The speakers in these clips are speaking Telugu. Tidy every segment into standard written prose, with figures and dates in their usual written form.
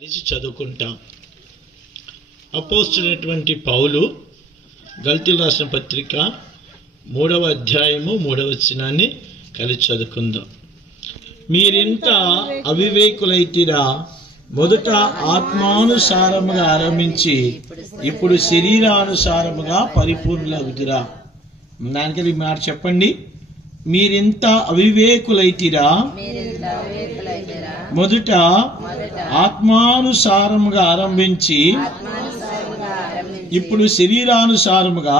కలిసి చదువుకుంటాం. అపోస్తలుడైనటువంటి పౌలు గలతీయులకు రాసిన పత్రిక 3వ అధ్యాయము 3వ వచనాన్ని కలిసి చదువుకుందాం. మీరెంత అవివేకులైతిరా, మొదట ఆత్మానుసారముగా ఆరంభించి ఇప్పుడు శరీరానుసారముగా పరిపూర్ణులగుదురా. దానికి మాట చెప్పండి. మీరెంత అవివేకులైతిరా, మొదట ఆత్మానుసారముగా ఆరంభించి ఇప్పుడు శరీరానుసారముగా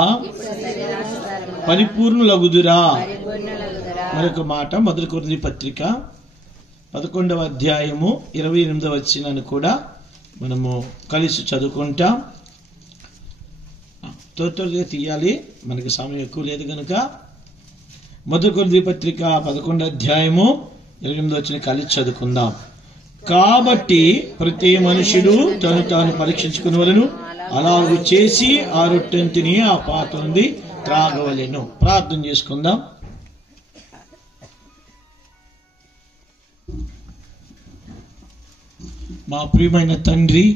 పరిపూర్ణులగుదురా. మరొక మాట, 1 కొరింథీ పత్రిక 11వ అధ్యాయము 28వ వచనాన్ని కూడా మనము కలిసి చదువుకుంటాం. త్వరగా తీయాలి, మనకి సమయం ఎక్కువ లేదు కనుక 1 కొరింథీ పత్రిక 11వ అధ్యాయము 28వ వచనం కలిసి చదువుకుందాం. కాబట్టి ప్రతి మనుషుడు తను తాను పరీక్షించుకునేవలెను, అలాగూ చేసి ఆ రొట్టెను తిని ఆ పాత్ర నుండి త్రాగవలెను. ప్రార్థన చేసుకుందాం. మా ప్రియమైన తండ్రి,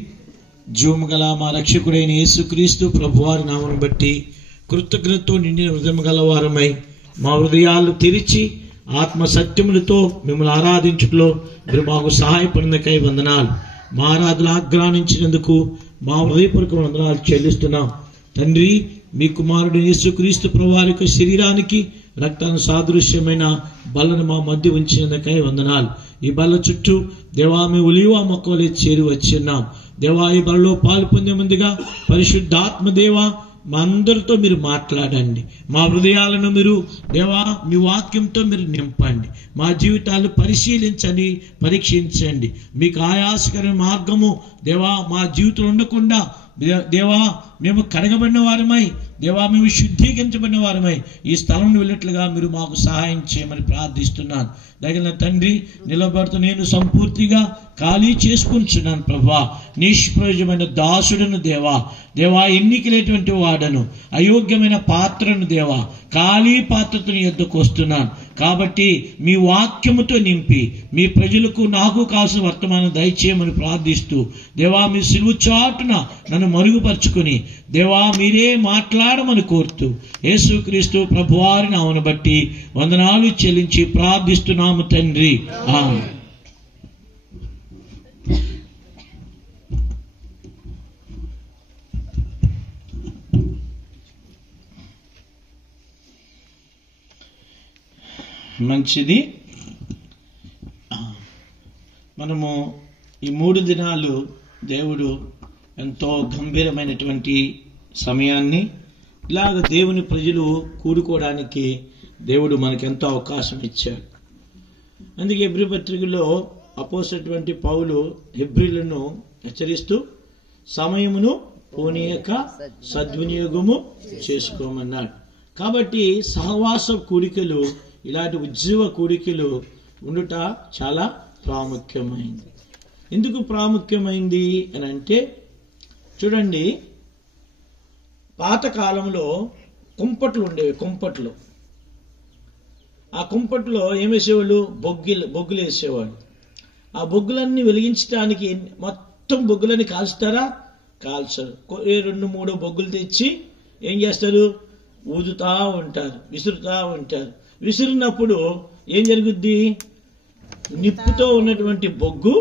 జీవము గల మా రక్షకుడైన యేసుక్రీస్తు ప్రభువారి నామమును బట్టి కృతజ్ఞతతో నిండిన హృదయం గలవారమై మా హృదయాలు తెరిచి ఆత్మ సత్యములతో మిమ్మల్ని ఆరాధించుటలో మీరు మాకు సహాయపడినకై వందనాలు. మా ఆరాధన ఆగ్రహించినందుకు మా హృదయపూర్వక వందనాలు చెల్లిస్తున్నాం. తండ్రి, మీ కుమారుడు యేసుక్రీస్తు ప్రభువారి యొక్క శరీరానికి రక్తాను సాదృశ్యమైన బల్లను మా మధ్య ఉంచినందుకై వందనాలు. ఈ బల్ల చుట్టూ దేవా మీ ఒలీవ మొక్కలే చేరి వచ్చిన్నాం. దేవా, ఈ బలలో పాలు పొందే ముందుగా పరిశుద్ధాత్మ దేవా మా అందరితో మీరు మాట్లాడండి. మా హృదయాలను మీరు దేవా మీ వాక్యంతో మీరు నింపండి. మా జీవితాలు పరిశీలించండి, పరీక్షించండి. మీకు ఆయాసకరమైన మార్గము దేవా మా జీవితంలో ఉండకుండా దేవా మేము కడగబడిన వారమై, దేవా మేము శుద్ధీకరించబడిన వారమై ఈ స్థలం వెళ్ళినట్లుగా మీరు మాకు సహాయం చేయమని ప్రార్థిస్తున్నాను. దగిన తండ్రి, నిలబడుతూ నేను సంపూర్తిగా ఖాళీ చేసుకుంటున్నాను ప్రభా. నిష్ప్రయోజమైన దాసుడను దేవా, దేవా ఎన్నికలేటువంటి వాడను, అయోగ్యమైన పాత్రను దేవా, ఖాళీ పాత్రతో నీ యొద్దకు వస్తున్నాను. కాబట్టి మీ వాక్యముతో నింపి మీ ప్రజలకు నాకు కావాల్సిన వర్తమానం దయచేయమని ప్రార్థిస్తూ దేవా మీ సిలువ చాటున నన్ను మరుగుపరుచుకుని దేవా మీరే మాట్లాడమని కోరుతూ యేసుక్రీస్తు ప్రభువారి నామమును బట్టి వందనాలు చెల్లించి ప్రార్థిస్తున్నాము తండ్రి. ఆమేన్. మంచిది. మనము ఈ 3 దినాలు దేవుడు ఎంతో గంభీరమైనటువంటి సమయాన్ని ఇలాగ దేవుని ప్రజలు కూడుకోవడానికి దేవుడు మనకెంతో అవకాశం ఇచ్చాడు. అందుకే హెబ్రీ పత్రికలో అపోస్తలుడైనటువంటి పౌలు హెబ్రీలను హెచ్చరిస్తూ సమయమును పోనీయక సద్వినియోగము చేసుకోమన్నాడు. కాబట్టి సహవాస కూడికలు, ఇలాంటి ఉజ్జీవ కూడికలు ఉండుట చాలా ప్రాముఖ్యమైంది. ఎందుకు ప్రాముఖ్యమైంది అని అంటే, చూడండి, పాతకాలంలో కుంపట్లు ఉండేవి. కుంపట్లు, ఆ కుంపట్లో ఏం వేసేవాళ్ళు? బొగ్గులు వేసేవాళ్ళు. ఆ బొగ్గులన్నీ వెలిగించడానికి మొత్తం బొగ్గులన్నీ కాల్చుతారా? కాల్చరు. 2-3 బొగ్గులు తెచ్చి ఏం చేస్తారు? ఊదుతా ఉంటారు, విసురుతా ఉంటారు. విసిరినప్పుడు ఏం జరుగుద్ది? నిప్పుతో ఉన్నటువంటి బొగ్గు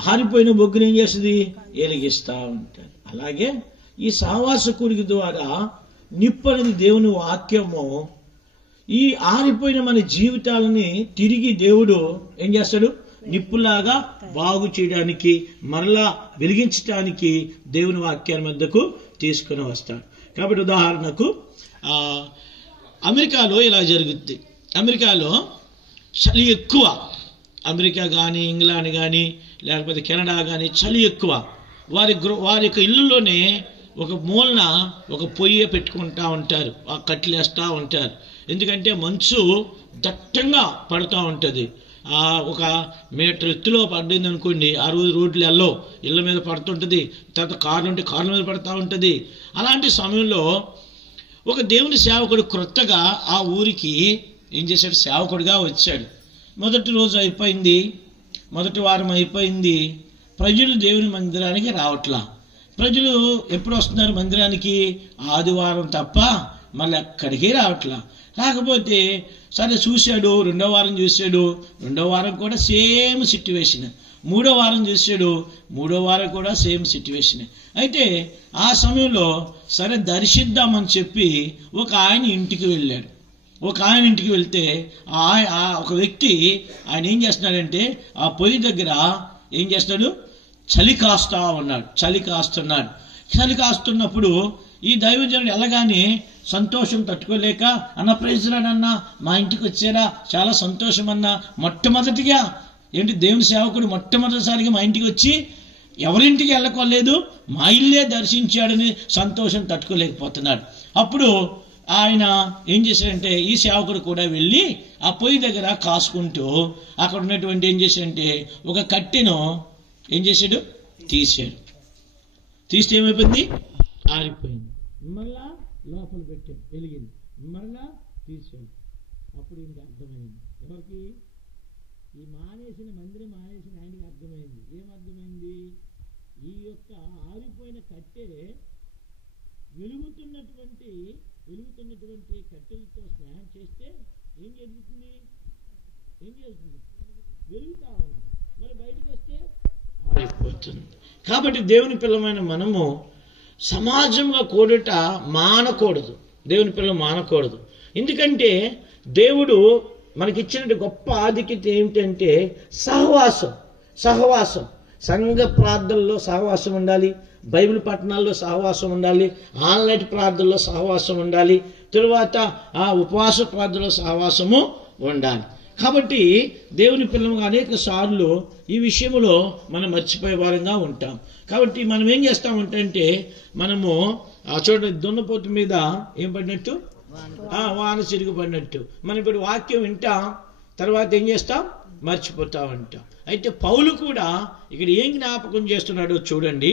ఆరిపోయిన బొగ్గును ఏం చేస్తుంది? వెలిగిస్తూ ఉంటారు. అలాగే ఈ సహవాస కూడిక ద్వారా నిప్పు అనేది దేవుని వాక్యము ఈ ఆరిపోయిన మన జీవితాలని తిరిగి దేవుడు ఏం చేస్తాడు? నిప్పులాగా బాగు చేయడానికి, మరలా వెలిగించడానికి దేవుని వాక్యాన్ని మధ్యకు తీసుకుని వస్తాడు. కాబట్టి ఉదాహరణకు అమెరికాలో ఇలా జరుగుద్ది. అమెరికాలో చలి ఎక్కువ. అమెరికా కానీ, ఇంగ్లాండ్ కానీ, లేకపోతే కెనడా కానీ చలి ఎక్కువ. వారి యొక్క ఇళ్ళలోనే ఒక మూలన ఒక పొయ్యి పెట్టుకుంటా ఉంటారు, ఆ కట్టెలేస్తూ ఉంటారు. ఎందుకంటే మంచు దట్టంగా పడుతూ ఉంటుంది. 1 మీటర్ ఎత్తులో పడింది అనుకోండి, ఆ రోజు రోడ్లు ఇళ్ళ మీద పడుతుంటుంది, తర్వాత కార్ల మీద పడుతూ ఉంటుంది. అలాంటి సమయంలో ఒక దేవుని సేవకుడు క్రొత్తగా ఆ ఊరికి ఏం చేశాడు? సేవకుడిగా వచ్చాడు. మొదటి రోజు అయిపోయింది, మొదటి వారం అయిపోయింది, ప్రజలు దేవుని మందిరానికి రావట్లా. ప్రజలు ఎప్పుడు వస్తున్నారు మందిరానికి? ఆదివారం తప్ప మళ్ళీ ఎక్కడికి రావట్లా. రాకపోతే సరే చూశాడు, రెండో వారం చూశాడు, రెండో వారం కూడా సేమ్ సిట్యువేషన్. మూడో వారం చూశాడు, మూడో వారం కూడా సేమ్ సిట్యువేషన్. అయితే ఆ సమయంలో సరే దర్శిద్దామని చెప్పి ఒక ఆయన ఇంటికి వెళ్ళాడు. ఒక ఆయన ఇంటికి వెళ్తే ఒక వ్యక్తి ఆయన ఏం చేస్తున్నాడంటే ఆ పొయ్యి దగ్గర ఏం చేస్తాడు? చలి కాస్తున్నాడు. చలి కాస్తున్నప్పుడు ఈ దైవజనుడు వెళ్ళగానే సంతోషం తట్టుకోలేక, అన్న ప్రైజ్ రాడన్నా, మా ఇంటికి వచ్చారా, చాలా సంతోషం అన్నా. మొట్టమొదటిగా ఏంటి, దేవుని సేవకుడు మొట్టమొదటిసారిగా మా ఇంటికి వచ్చి ఎవరింటికి వెళ్ళకోలేదు, మా ఇల్లే దర్శించాడని సంతోషం తట్టుకోలేకపోతున్నాడు. అప్పుడు ఆయన ఏం చేశాడంటే ఈ సేవకుడు కూడా వెళ్ళి ఆ పొయ్యి దగ్గర కాసుకుంటూ అక్కడ ఉన్నటువంటి ఏం చేశాడంటే ఒక కట్టెను ఏం చేశాడు? తీసాడు. తీస్తే ఏమైపోయింది? ఆరిపోయింది. మళ్ళా లోపల పెట్టాడు, వెలిగింది. మళ్ళా తీసాడు. అప్పుడు ఇంకా అర్థమైంది ఎవరికి? ఈ మానేసిన మందిరం మానేసిన ఆయనకి అర్థమైంది. ఏమర్థమైంది? ఈ యొక్క ఆరిపోయిన కట్టె వెలుగుతున్నటువంటి కట్టెలతో స్నానం చేస్తే ఏం జరుగుతుంది? వెలుగుతా ఉంది. మరి బయటకు వస్తే ఆరిపోతుంది. కాబట్టి దేవుని పిల్లమైన మనము సమాజంగా కూడుట మానకూడదు. దేవుని పిల్లలు మానకూడదు. ఎందుకంటే దేవుడు మనకిచ్చిన గొప్ప ఆధిక్యత ఏమిటంటే సహవాసం. సంఘ ప్రార్థనలో సహవాసం ఉండాలి, బైబిల్ పఠనాల్లో సహవాసం ఉండాలి, ఆన్లైన్ ప్రార్థనలో సహవాసం ఉండాలి, తరువాత ఆ ఉపవాస ప్రార్థనలో సహవాసము ఉండాలి. కాబట్టి దేవుని పిల్లలు అనేక సార్లు ఈ విషయంలో మనం మర్చిపోయే వారంగా ఉంటాం. కాబట్టి మనం ఏం చేస్తామంటే మనము చూడండి, దున్నపోతు మీద ఏం పడినట్టు? వాన చిరుగు పడినట్టు. మనం ఇప్పుడు వాక్యం వింటాం, తర్వాత ఏం చేస్తాం? మర్చిపోతా ఉంటాం. అయితే పౌలు కూడా ఇక్కడ ఏం జ్ఞాపకం చేస్తున్నాడో చూడండి.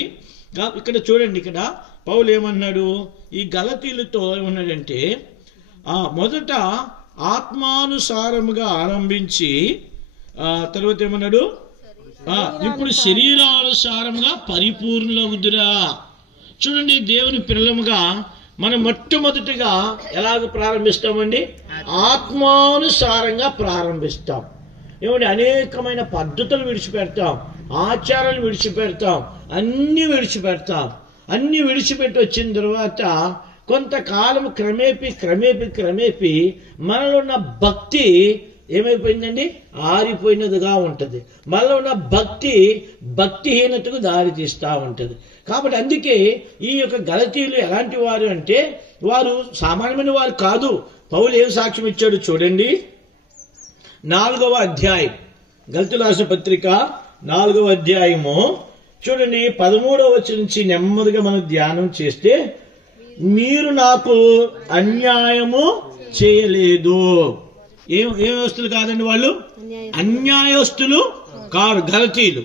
ఇక్కడ చూడండి, ఇక్కడ పౌలు ఏమన్నాడు? ఈ గలతీలతో ఏమన్నాడంటే మొదట ఆత్మానుసారముగా ఆరంభించి తర్వాత ఏమన్నాడు? ఇప్పుడు శరీరానుసారముగా పరిపూర్ణులవుదురా. చూడండి, దేవుని పిల్లముగా మనం మొట్టమొదటిగా ఎలాగ ప్రారంభిస్తామండి? ఆత్మానుసారంగా ప్రారంభిస్తాం. ఏమంటే అనేకమైన పద్ధతులు విడిచిపెడతాం, ఆచారాలు విడిచిపెడతాం, అన్ని విడిచిపెట్టి వచ్చిన తర్వాత కొంతకాలం క్రమేపీ మనలో ఉన్న భక్తి ఏమైపోయిందండి? ఆరిపోయినదిగా ఉంటుంది. మనలో ఉన్న భక్తిహీనతకు దారి తీస్తూ ఉంటుంది. కాబట్టి అందుకే ఈ యొక్క గలతీయులు ఎలాంటి వారు అంటే వారు సామాన్యమైన వారు కాదు. పౌలు ఏం సాక్ష్యం ఇచ్చాడు చూడండి. 4వ అధ్యాయం, గలతీయుల రాసిన పత్రిక 4వ అధ్యాయము చూడండి, 13వ వచనం నుంచి నెమ్మదిగా మనం ధ్యానం చేస్తే, మీరు నాకు అన్యాయము చేయలేదు. ఏ వ్యవస్థలు కాదండి, వాళ్ళు అన్యాయస్తులు కారు. గలతీయులు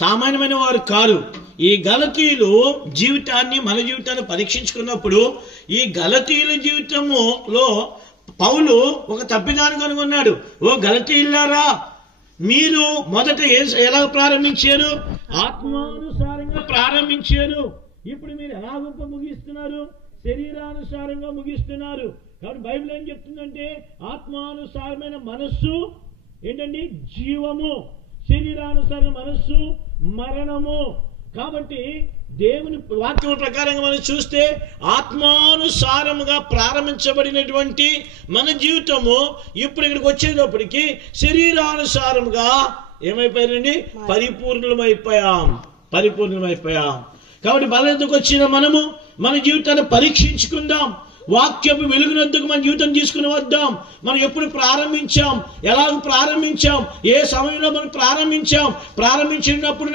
సామాన్యమైన వారు కారు. ఈ గలతీయులు మన జీవితాన్ని పరీక్షించుకున్నప్పుడు ఈ గలతీయుల జీవితంలో పౌలు ఒక తప్పిదాన్ని కనుగొన్నాడు. ఓ గలతీయులారా, మీరు మొదట ఎలా ప్రారంభించారు? ఆత్మానుసారంగా ప్రారంభించారు. ఇప్పుడు మీరు ఎలా ముగిస్తున్నారు? శరీరానుసారంగా ముగిస్తున్నారు. కాబట్టి బైబిల్ ఏం చెప్తుందంటే ఆత్మానుసారమైన మనస్సు ఏంటండి? జీవము. శరీరానుసారమైన మనస్సు మరణము. కాబట్టి దేవుని వాక్యం ప్రకారంగా మనం చూస్తే ఆత్మానుసారముగా ప్రారంభించబడినటువంటి మన జీవితము ఇప్పుడు ఇక్కడికి వచ్చేటప్పటికి శరీరానుసారముగా ఏమైపోయారండి? పరిపూర్ణమైపోయాం. కాబట్టి బలెందుకు వచ్చిన మనము మన జీవితాన్ని పరీక్షించుకుందాం. వాక్యపు వెలుగునందుకు మన జీవితం తీసుకుని వద్దాం. మనం ఎప్పుడు ప్రారంభించాం, ఎలాగ ప్రారంభించాం, ఏ సమయంలో మనం ప్రారంభించినప్పుడు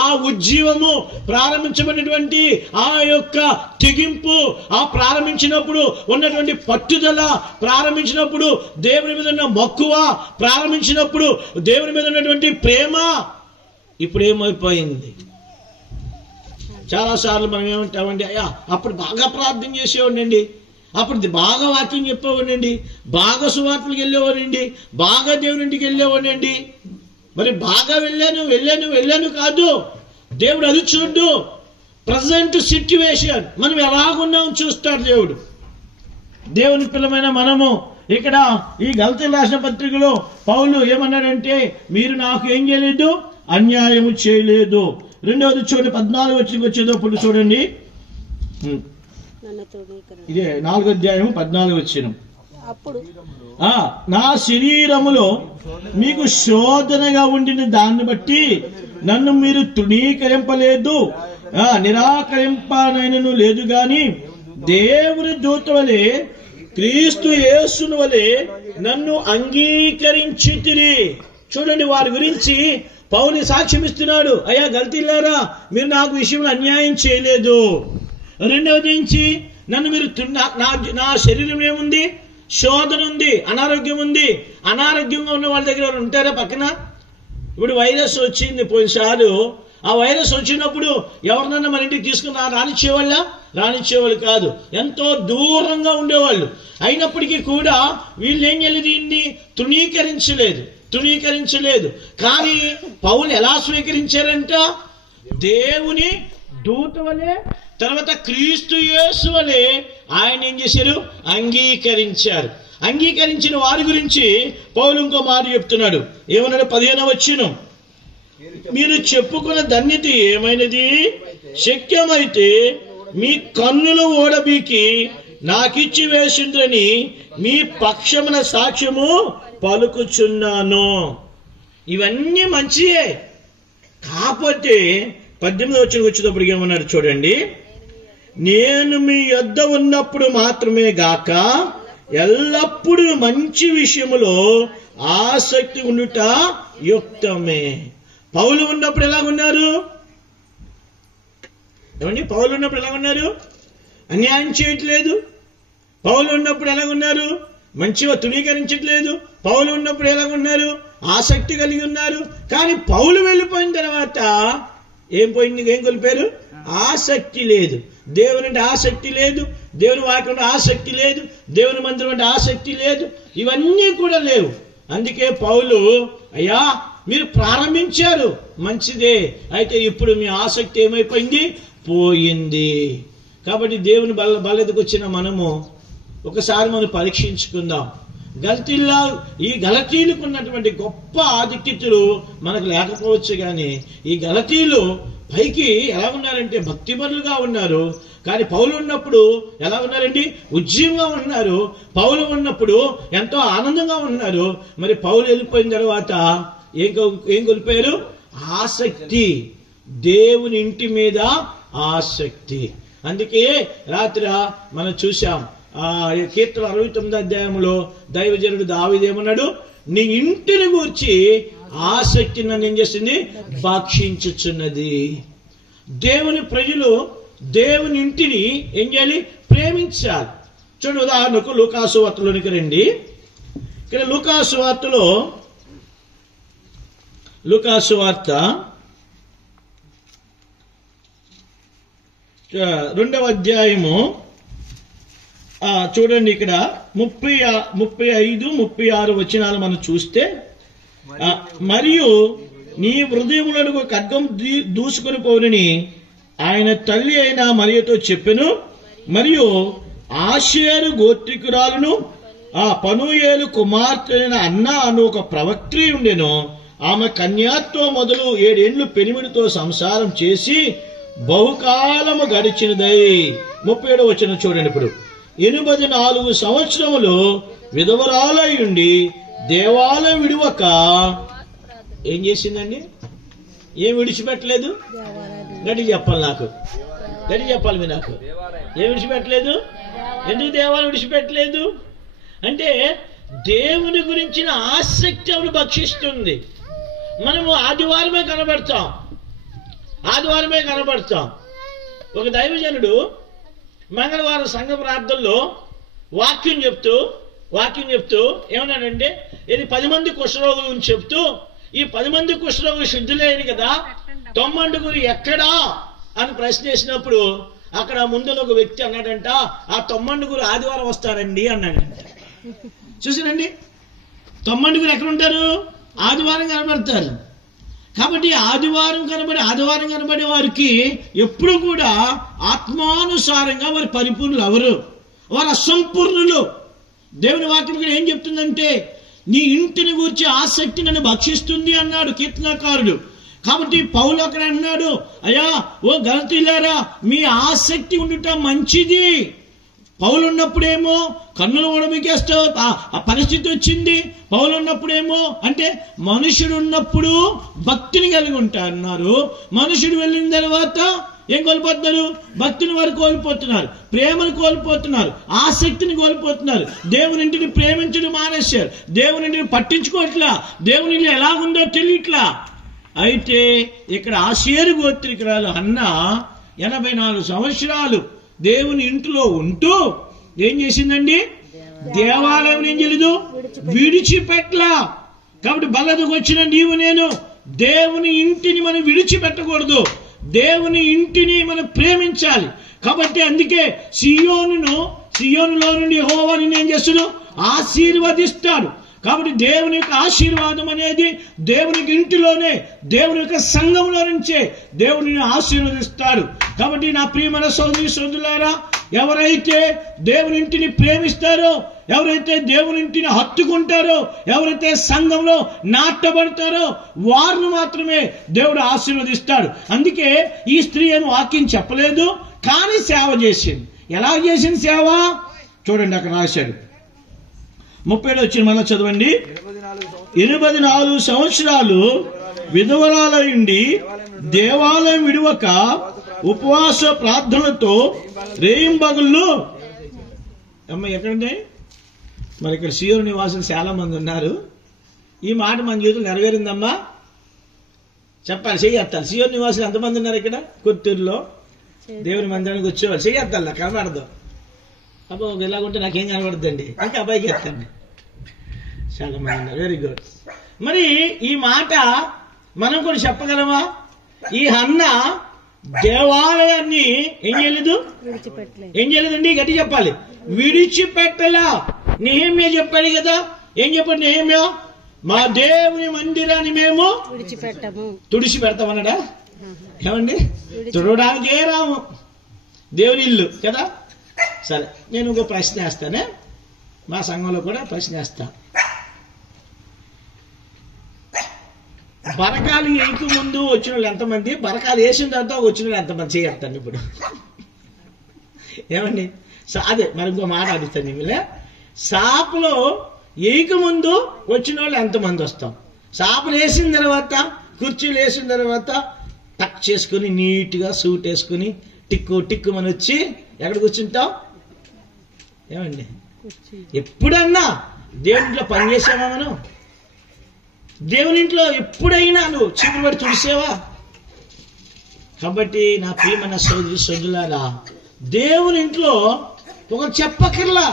ఆ ఉజ్జీవము, ప్రారంభించబడినటువంటి ఆ యొక్క తెగింపు, ఆ ప్రారంభించినప్పుడు ఉన్నటువంటి పట్టుదల, ప్రారంభించినప్పుడు దేవుని మీద ఉన్న మక్కువ, ప్రారంభించినప్పుడు దేవుని మీద ఉన్నటువంటి ప్రేమ ఇప్పుడు ఏమైపోయింది? చాలాసార్లు మనం ఏమంటామండి, అయ్యా అప్పుడు బాగా ప్రార్థన చేసేవాడినండి, అప్పుడు బాగా వాక్యం చెప్పేవాడినండి, బాగా సువార్తలకు వెళ్ళేవాడినండి, బాగా దేవుని ఇంటికి వెళ్ళేవాడినండి. మరి బాగా వెళ్ళాను కాదు. దేవుడు అది చూడు, ప్రజెంట్ సిట్యువేషన్ మనం ఎలాగున్నాం చూస్తాడు దేవుడు. దేవుని పిల్లమైన మనము ఇక్కడ ఈ గలతీయులకు రాసిన పత్రికలో పౌలు ఏమన్నాడంటే, మీరు నాకు ఏం చేయలేదు, అన్యాయము చేయలేదు. రెండవది చూడండి, 14 వచ్చేటప్పుడు చూడండి, ఇదే 4వ అధ్యాయం 14 వచనం. నా శరీరములో మీకు శోధనగా ఉండిన దాన్ని బట్టి నన్ను మీరు తృణీకరింపలేదు, నిరాకరింపనైనను లేదు గాని దేవుని దూత వలె క్రీస్తు యేసును వలె నన్ను అంగీకరించితిరి. చూడండి, వారి గురించి పౌలు సాక్ష్యం ఇస్తున్నాడు. అయ్యా గలతీయులారా, మీరు నాకు విషయంలో అన్యాయం చేయలేదు. రెండవది నుంచి నన్ను మీరు నా శరీరం ఏముంది, శోధన ఉంది, అనారోగ్యం ఉంది. అనారోగ్యంగా ఉన్న వాళ్ళ దగ్గర ఉంటారా పక్కన? ఇప్పుడు వైరస్ వచ్చింది పోయినసారి. ఆ వైరస్ వచ్చినప్పుడు ఎవరినన్నా మన ఇంటికి తీసుకుని రానిచ్చేవాళ్ళు కాదు, ఎంతో దూరంగా ఉండేవాళ్ళు. అయినప్పటికీ కూడా వీళ్ళు ఏం చేయలేదు, దీన్ని తృణీకరించలేదు. కానీ పౌలు ఎలా స్వీకరించారంట, దేవుని దూత వలె, తర్వాత క్రీస్తు యేసు వలె ఆయన ఏం చేశారు, అంగీకరించారు. అంగీకరించిన వారి గురించి పౌలు ఇంకో మాట చెప్తున్నాడు. ఏమన్నాడు, 15వ వచనం, మీరు చెప్పుకున్న ధన్యత ఏమైనది, శక్యమైతే మీ కన్నులు ఓడబీకి నాకిచ్చి వేసిండ్రని మీ పక్షమున సాక్ష్యము పలుకుచున్నాను. ఇవన్నీ మంచియే, కాకపోతే 18వ వచనం వచ్చేటప్పటికి ఏమన్నాడు చూడండి, నేను మీ యొద్ద ఉన్నప్పుడు మాత్రమే గాక ఎల్లప్పుడూ మంచి విషయములో ఆసక్తి ఉండుట యుక్తమే. పౌలు ఉన్నప్పుడు ఎలాగున్నారు ఏమండి? పౌలు ఉన్నప్పుడు ఎలాగున్నారు, అన్యాయం చేయట్లేదు. పౌలు ఉన్నప్పుడు ఎలాగున్నారు, మంచిగా తృణీకరించట్లేదు. పౌలు ఉన్నప్పుడు ఎలాగున్నారు, ఆసక్తి కలిగి ఉన్నారు. కానీ పౌలు వెళ్ళిపోయిన తర్వాత ఏం కోల్పోయారు, ఆసక్తి లేదు. దేవుని అంటే ఆసక్తి లేదు, దేవుని వాక్యం ఆసక్తి లేదు, దేవుని మందిరం అంటే ఆసక్తి లేదు, ఇవన్నీ కూడా లేవు. అందుకే పౌలు, అయ్యా మీరు ప్రారంభించారు మంచిదే, అయితే ఇప్పుడు మీ ఆసక్తి ఏమైపోయింది, పోయింది. కాబట్టి దేవుని బల్లెదకు వచ్చిన మనము ఒకసారి మనం పరీక్షించుకుందాం. ఈ గలతీయులకు ఉన్నటువంటి గొప్ప ఆధిక్యతలు మనకు లేకపోవచ్చు, కానీ ఈ గలతీయులు పైకి ఎలా ఉన్నారంటే భక్తిపరులుగా ఉన్నారు. కానీ పౌలు ఉన్నప్పుడు ఎలా ఉన్నారండి, ఉజ్జీవంగా ఉన్నారు. పౌలు ఉన్నప్పుడు ఎంతో ఆనందంగా ఉన్నారు. మరి పౌలు వెళ్ళిపోయిన తర్వాత ఏం కోల్పోయారు, ఆసక్తి, దేవుని ఇంటి మీద ఆసక్తి. అందుకే రాత్రి మనం చూసాం, కీర్తన 69వ అధ్యాయంలో దైవజనుడు దావీదు ఏమన్నాడు, నీ ఇంటిని గూర్చి ఆసక్తి నన్ను ఏం చేస్తుంది, భక్షించుచున్నది. దేవుని ప్రజలు దేవుని ఇంటిని ఏం చేయాలి, ప్రేమించాలి. చూడండి, ఉదాహరణకు లూకాసు వార్తలోనికి రండి. ఇక్కడ లూకాసు వార్త 2వ అధ్యాయము చూడండి, ఇక్కడ 35, 36 వచనాలు మనం చూస్తే, మరియు నీ హృదయములకు ఖడ్గం దూసుకొని పోనని ఆయన తల్లి అయిన మరియతో చెప్పెను. మరియు ఆషేరు గోత్రికురాలను పనూయేలు కుమార్తె అయిన అన్న అను ఒక ప్రవక్త్రి ఉండెను. ఆమె కన్యాత్వం మొదలు 7 ఏండ్లు పెనిమిడితో సంసారం చేసి బహుకాలము గడిచినదై. 37వ వచనం చూడండి. ఇప్పుడు 84 సంవత్సరములు విధవరాలై ఉండి దేవాలయం విడువక ఏం చేసిందండి, ఏం విడిచిపెట్టలేదు. గడి చెప్పాలి మీరు నాకు, ఏం విడిచిపెట్టలేదు. ఎందుకు దేవాలయం విడిచిపెట్టలేదు అంటే దేవుని గురించిన ఆసక్తి ఆవిడ భక్షిస్తుంది. మనము ఆదివారమే కనబడతాం. ఒక దైవజనుడు మంగళవారం సంఘ ప్రార్థనలో వాక్యం చెప్తూ ఏమన్నాడంటే, ఇది 10 మంది కుష్ఠరోగుల గురించి చెప్తూ, ఈ 10 మంది కుష్ఠరోగులు శుద్ధులేని కదా, 90 ఎక్కడా అని ప్రశ్న చేసినప్పుడు అక్కడ ముందు ఒక వ్యక్తి అన్నాడంట, ఆ 90 ఆదివారం వస్తారండి అన్నాడంట. చూసినండి, 90 ఎక్కడ ఉంటారు, ఆదివారం కనబడతారు. కాబట్టి ఆదివారం కనబడే వారికి ఎప్పుడు కూడా ఆత్మానుసారంగా వారి పరిపూర్ణులు ఎవరు? వారు అసంపూర్ణులు. దేవుని వాక్యం కూడా ఏం చెప్తుందంటే, నీ ఇంటిని గురించి ఆసక్తి నన్ను భక్షిస్తుంది అన్నాడు కీర్తనకారుడు. కాబట్టి పౌలు అక్కడ అన్నాడు, అయ్యా ఓ గలతీయులారా, మీ ఆసక్తి ఉండుట మంచిది. పౌలు ఉన్నప్పుడేమో కన్నులు ఉడమికేస్తూ ఆ పరిస్థితి వచ్చింది. పౌలు ఉన్నప్పుడేమో అంటే మనుషుడు ఉన్నప్పుడు భక్తిని కలిగి ఉంటారన్నారు. మనుషుడు వెళ్ళిన తర్వాత ఏం కోల్పోతున్నారు? భక్తిని వారు కోల్పోతున్నారు, ప్రేమను కోల్పోతున్నారు, ఆసక్తిని కోల్పోతున్నారు. దేవునింటిని ప్రేమించడం మానేశారు, దేవునింటిని పట్టించుకోవట్లా, దేవుని ఎలా ఉందో తెలియట్లా. అయితే ఇక్కడ ఆషేరు గోత్రికురాలు హన్న 84 సంవత్సరాలు దేవుని ఇంట్లో ఉంటూ ఏం చేసిందండి? దేవాలయం ఏం చేయలేదు, విడిచిపెట్టలా. కాబట్టి బల్లదకు వచ్చిన నీవు నేను దేవుని ఇంటిని మనం విడిచిపెట్టకూడదు, దేవుని ఇంటిని మనం ప్రేమించాలి. కాబట్టి అందుకే సియోనులో నుండి యెహోవా నిన్ను ఏం చేస్తాడు? ఆశీర్వదిస్తాడు. కాబట్టి దేవుని యొక్క ఆశీర్వాదం అనేది దేవునికి ఇంటిలోనే, దేవుని యొక్క సంఘంలో నుంచే దేవుడిని ఆశీర్వదిస్తాడు. కాబట్టి నా ప్రియమైన సోదరి సోదరులారా, ఎవరైతే దేవుని ఇంటిని ప్రేమిస్తారో, ఎవరైతే దేవుని ఇంటిని హత్తుకుంటారో, ఎవరైతే సంఘంలో నాటబడతారో వారిని మాత్రమే దేవుడు ఆశీర్వదిస్తాడు. అందుకే ఈ స్త్రీ ఏమి వాక్యం చెప్పలేదు, కానీ సేవ చేసింది. ఎలా చేసింది సేవ? చూడండి, అక్కడ రాశాడు 30 వచ్చిన మళ్ళీ చదవండి. 84 సంవత్సరాలు విధవరాలయుండి దేవాలయం విడువక ఉపవాస ప్రార్థనలతో రేయింబగళ్ళు. అమ్మ ఎక్కడండి? మరి ఇక్కడ సియోను నివాసులు చాలా మంది ఉన్నారు. ఈ మాట మన జీవితంలో నెరవేరిందమ్మా? చెప్పాలి, చెయ్యత్తాలి. సియోను నివాసులు ఎంతమంది ఉన్నారు ఇక్కడ కొత్తూరులో? దేవుని మందిరానికి వచ్చేవాళ్ళు చెయ్యత్తాలి, కనబడదు. అబ్బా ఇలాగుంటే నాకేం కనబడుతుందండి, ఇంకా అబ్బాయికి ఎత్తండి. చాలా మంది ఉన్నారు, వెరీ గుడ్. మరి ఈ మాట మనం కూడా చెప్పగలమా? ఈ హన్న దేవాలయాన్ని ఏం చేయలేదండి, గట్టి చెప్పాలి, విడిచిపెట్టలా. నెహెమ్యా చెప్పాడు కదా, ఏం చెప్పాడు నెహెమ్యా? మా దేవుని మందిరాన్ని మేము తుడిచిపెడతామన్నాడా? ఏమండి, తుడవడానికే రాము, దేవుని ఇల్లు కదా. సరే, నేను ఇంకో ప్రశ్న వేస్తానే, మా సంఘంలో కూడా ప్రశ్న వేస్తా. బరకాలు వేయక ముందు వచ్చిన వాళ్ళు ఎంతమంది? బరకాలు వేసిన తర్వాత వచ్చిన వాళ్ళు ఎంతమంది? చేయత్తాను ఇప్పుడు. ఏమండి, అదే మరి ఇంకో మాట అడుగుతాను మిమ్మల్ని. సాపులో వేయక ముందు వచ్చిన వాళ్ళు ఎంతమంది వస్తాం? సాపులు వేసిన తర్వాత, కుర్చీలు వేసిన తర్వాత టక్ చేసుకుని నీట్గా సూట్ వేసుకుని టిక్కు మనం వచ్చి ఎక్కడ కూర్చుంటాం? ఏమండి, ఎప్పుడన్నా దేవుని ఇంట్లో పని చేసావా మనం? దేవుని ఇంట్లో ఎప్పుడైనా నువ్వు చీపురు పడి తుడిసేవా? కాబట్టి నా ప్రియమైన సోదరి సోదరులారా, దేవుని ఇంట్లో ఒకరు చెప్పక్కర్లా,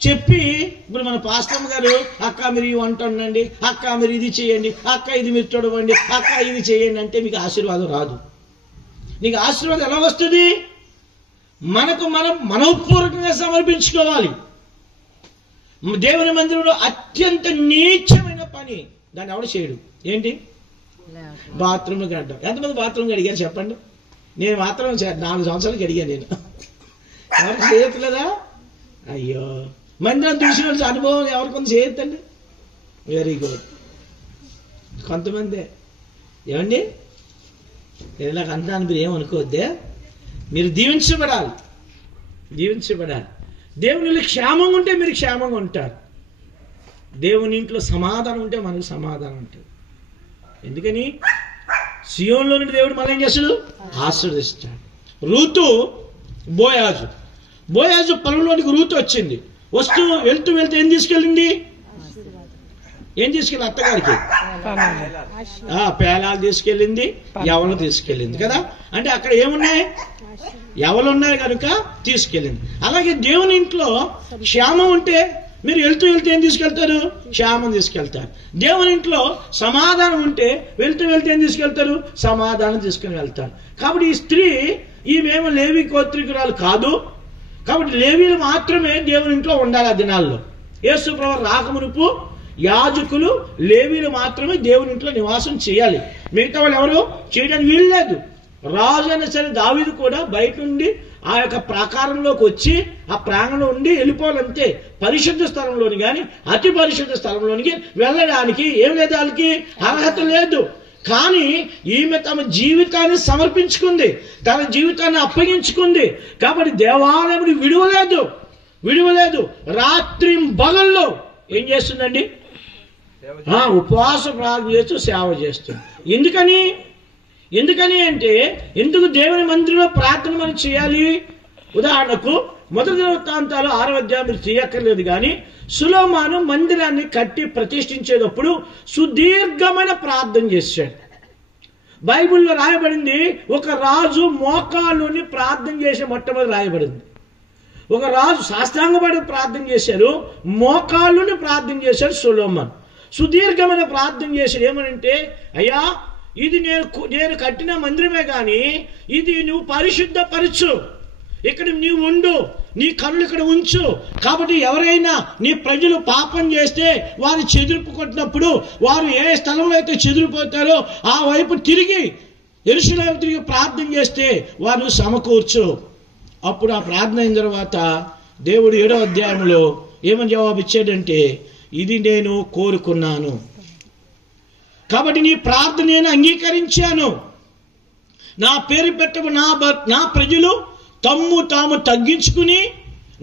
చెప్పి ఇప్పుడు మన పాస్టమ్ గారు అక్క మీరు ఈ వంట వండండి, అక్క మీరు ఇది చేయండి, అక్క ఇది మీరు తొడవండి, అక్క ఇది చేయండి అంటే మీకు ఆశీర్వాదం రాదు. నీకు ఆశీర్వాదం ఎలా వస్తుంది? మనకు మనం మనఃపూర్వకంగా సమర్పించుకోవాలి. దేవుని మందిరంలో అత్యంత నీచమైన పని దాన్ని ఎవడు చేయడు. ఏంటి? బాత్రూమ్ కట్టడం. ఎంతమంది బాత్రూమ్ అడిగారు చెప్పండి? నేను మాత్రం 4 సంవత్సరాలకి అడిగాను. నేను ఎవరికి చేయట్లేదా? అయ్యో, మందిరం చూసిన అనుభవం ఎవరికొంత చేయొద్దండి. Very good. కొంతమంది ఏమండి ఇలాగ అంటాను, మీరు ఏమనుకోవద్దే, మీరు దీవించబడాలి. దేవునిలో క్షేమంగా ఉంటే మీరు క్షేమంగా ఉంటారు. దేవుని ఇంట్లో సమాధానం ఉంటే మనకు సమాధానం ఉంటుంది. ఎందుకని సియోన్లో నుండి దేవుడు మళ్ళీ ఏం చేస్తాడు? ఆశీర్వదిస్తాడు. రూతు బోయాజు పొలంలోనికి రూతు వచ్చింది. వెళ్తూ ఏం తీసుకెళ్ళింది? అత్తగారికి పేలాలు తీసుకెళ్ళింది, యవలు తీసుకెళ్ళింది కదా. అంటే అక్కడ ఏమున్నాయి? యవలు ఉన్నాయి కనుక తీసుకెళ్ళింది. అలాగే దేవుని ఇంట్లో క్షేమం ఉంటే మీరు వెళ్తూ ఏం తీసుకెళ్తారు? క్షేమం తీసుకెళ్తారు. దేవుని ఇంట్లో సమాధానం ఉంటే వెళ్తూ ఏం తీసుకెళ్తారు? సమాధానం తీసుకుని వెళ్తారు. కాబట్టి ఈ స్త్రీ ఈమెమో లేవి గోత్రికురాలు కాదు. కాబట్టి లేవీలు మాత్రమే దేవుని ఇంట్లో ఉండాలి. ఆ దినాల్లో యేసు ప్రభువు రాకమునుపు యాజకులు లేవీలు మాత్రమే దేవుని ఇంట్లో నివాసం చేయాలి. మిగతా వాళ్ళు ఎవరు చేయడానికి వీలు లేదు. రాజు అయినా సరే దావీదు కూడా బయట నుండి ఆ యొక్క ప్రాకారంలోకి వచ్చి ఆ ప్రాంగణంలో ఉండి వెళ్ళిపోవాలంతే. పరిశుద్ధ స్థలంలోని కానీ అతి పరిశుద్ధ స్థలంలోనికి వెళ్ళడానికి ఏం లేదు, వాళ్ళకి అర్హత లేదు. కానీ ఈమె తమ జీవితాన్ని సమర్పించుకుంది, తన జీవితాన్ని అప్పగించుకుంది. కాబట్టి దేవాలయం విడువలేదు. రాత్రి పగల్లో ఏం చేస్తుందండి? ఉపవాస ప్రార్థన చేస్తూ సేవ చేస్తుంది. ఎందుకని అంటే ఎందుకు దేవుని మందిరంలో ప్రార్థన మనం చేయాలి? ఉదాహరణకు మొదటి దినవృత్తాంతాలు 6వ అధ్యాయం మీరు చేయక్కర్లేదు, కానీ సొలొమోను మందిరాన్ని కట్టి ప్రతిష్ఠించేటప్పుడు సుదీర్ఘమైన ప్రార్థన చేశాడు. బైబిల్లో రాయబడింది, ఒక రాజు మోకాళ్ళుని ప్రార్థన చేసే మొట్టమొదటి రాయబడింది. ఒక రాజు సాష్టాంగపడి ప్రార్థన చేశారు, మోకాళ్ళుని ప్రార్థన చేశాడు సొలొమోను. సుదీర్ఘమైన ప్రార్థన చేశాడు. ఏమనంటే, అయ్యా ఇది నేను కట్టిన మందిరమే కానీ ఇది నువ్వు పరిశుద్ధపరచు, ఇక్కడ నీవు ఉండు, నీ కళ్ళు ఇక్కడ ఉంచు. కాబట్టి ఎవరైనా నీ ప్రజలు పాపం చేస్తే వారు చెదిరిపు కొట్టినప్పుడు వారు ఏ స్థలంలో అయితే చెదిరిపోతారో ఆ వైపు తిరిగి యెరూషలేము తిరిగి ప్రార్థన చేస్తే వారు సమకూర్చు. అప్పుడు ఆ ప్రార్థన అయిన తర్వాత దేవుడు 7వ అధ్యాయంలో ఏమని జవాబు ఇచ్చాడంటే, ఇది నేను కోరుకున్నాను కాబట్టి నీ ప్రార్థన నేను అంగీకరించాను. నా పేరు పెట్టకు నా ప్రజలు తాము తగ్గించుకుని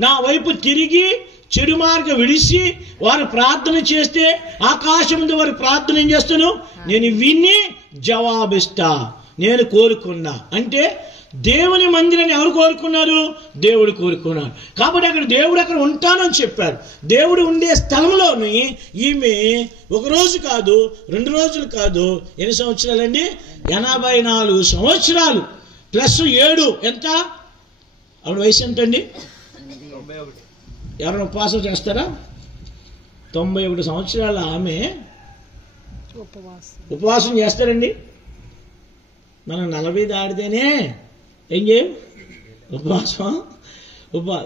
నా వైపు తిరిగి చెడు మార్గం విడిచి వారు ప్రార్థన చేస్తే ఆకాశం ముందు వారు ప్రార్థన ఏం చేస్తాను, నేను విని జవాబిస్తా. నేను కోరుకున్నా అంటే దేవుని మందిరాన్ని ఎవరు కోరుకున్నారు? దేవుడు కోరుకున్నాడు. కాబట్టి అక్కడ దేవుడు అక్కడ ఉంటానని చెప్పారు. దేవుడు ఉండే స్థలంలోని ఈమె 1 రోజు కాదు, 2 రోజులు కాదు, ఎన్ని సంవత్సరాలండి? 84 సంవత్సరాలు ప్లస్ 7 ఎంత? ఆవిడ వయసు ఎంతండి? ఎవరైనా ఉపవాసం చేస్తారా? 91 సంవత్సరాల ఆమె ఉపవాసం చేస్తారండి. మనం 40 దాటితేనే ఏం చేయం ఉపవాసం.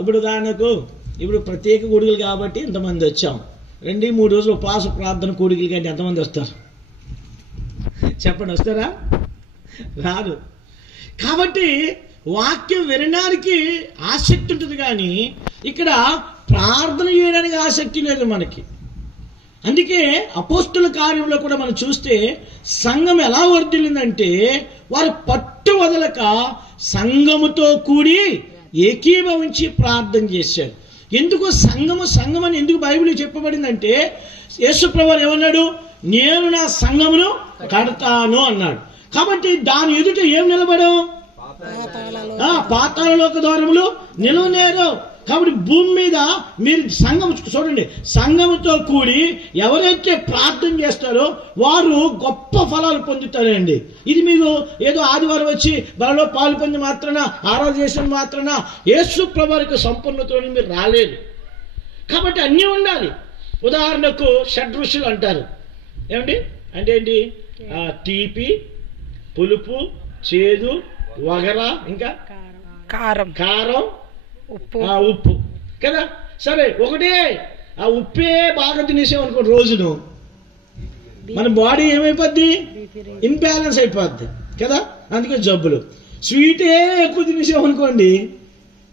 ఇప్పుడు ఉదాహరణకు ఇప్పుడు ప్రత్యేక కూడికలు కాబట్టి ఇంతమంది వచ్చాం. 2-3 రోజులు ఉపవాస ప్రార్థన కూడికలు కంటే ఎంతమంది వస్తారు చెప్పండి? వస్తారా? రాదు. కాబట్టి వాక్యం వినడానికి ఆసక్తి ఉంటుంది, కానీ ఇక్కడ ప్రార్థన చేయడానికి ఆసక్తి లేదు మనకి. అందుకే అపోస్తుల కార్యంలో కూడా మనం చూస్తే సంఘం ఎలా వర్ధిల్లిందంటే వారు పట్టు వదలక సంఘముతో కూడి ఏకీభవించి ప్రార్థన చేశారు. ఎందుకు సంఘం అని ఎందుకు బైబిల్ చెప్పబడిందంటే, యేసుప్రభువు ఏమన్నాడు? నేను నా సంఘమును కడతాను అన్నాడు. కాబట్టి దాని ఎదుట ఏం నిలబడం? పాతాళలోక ద్వారములు నిలవనేరు. కాబట్టి భూమి మీద మీరు సంఘం చూడండి, సంఘముతో కూడి ఎవరైతే ప్రార్థన చేస్తారో వారు గొప్ప ఫలాలు పొందుతారండి. ఇది మీకు ఏదో ఆదివారం వచ్చి బలలో పాలు పొంది మాత్రాన ఆరాధన చేసిన మాత్రాన యేసు ప్రభువుకి సంపూర్ణతో మీరు రాలేదు. కాబట్టి అన్నీ ఉండాలి. ఉదాహరణకు షడ్రుచులు అంటారు. ఏమండి అంటే ఏంటి? తీపి, పులుపు, చేదు, వగర, ఇంకా కారం, ఉప్పు కదా. సరే, ఒకటే ఆ ఉప్పే బాగా తినేసామనుకోండి రోజును, మన బాడీ ఏమైపోద్ది? ఇన్బ్యాలెన్స్ అయిపోద్ది కదా. అందుకే జబ్బులు. స్వీటే ఎక్కువ తినేసామనుకోండి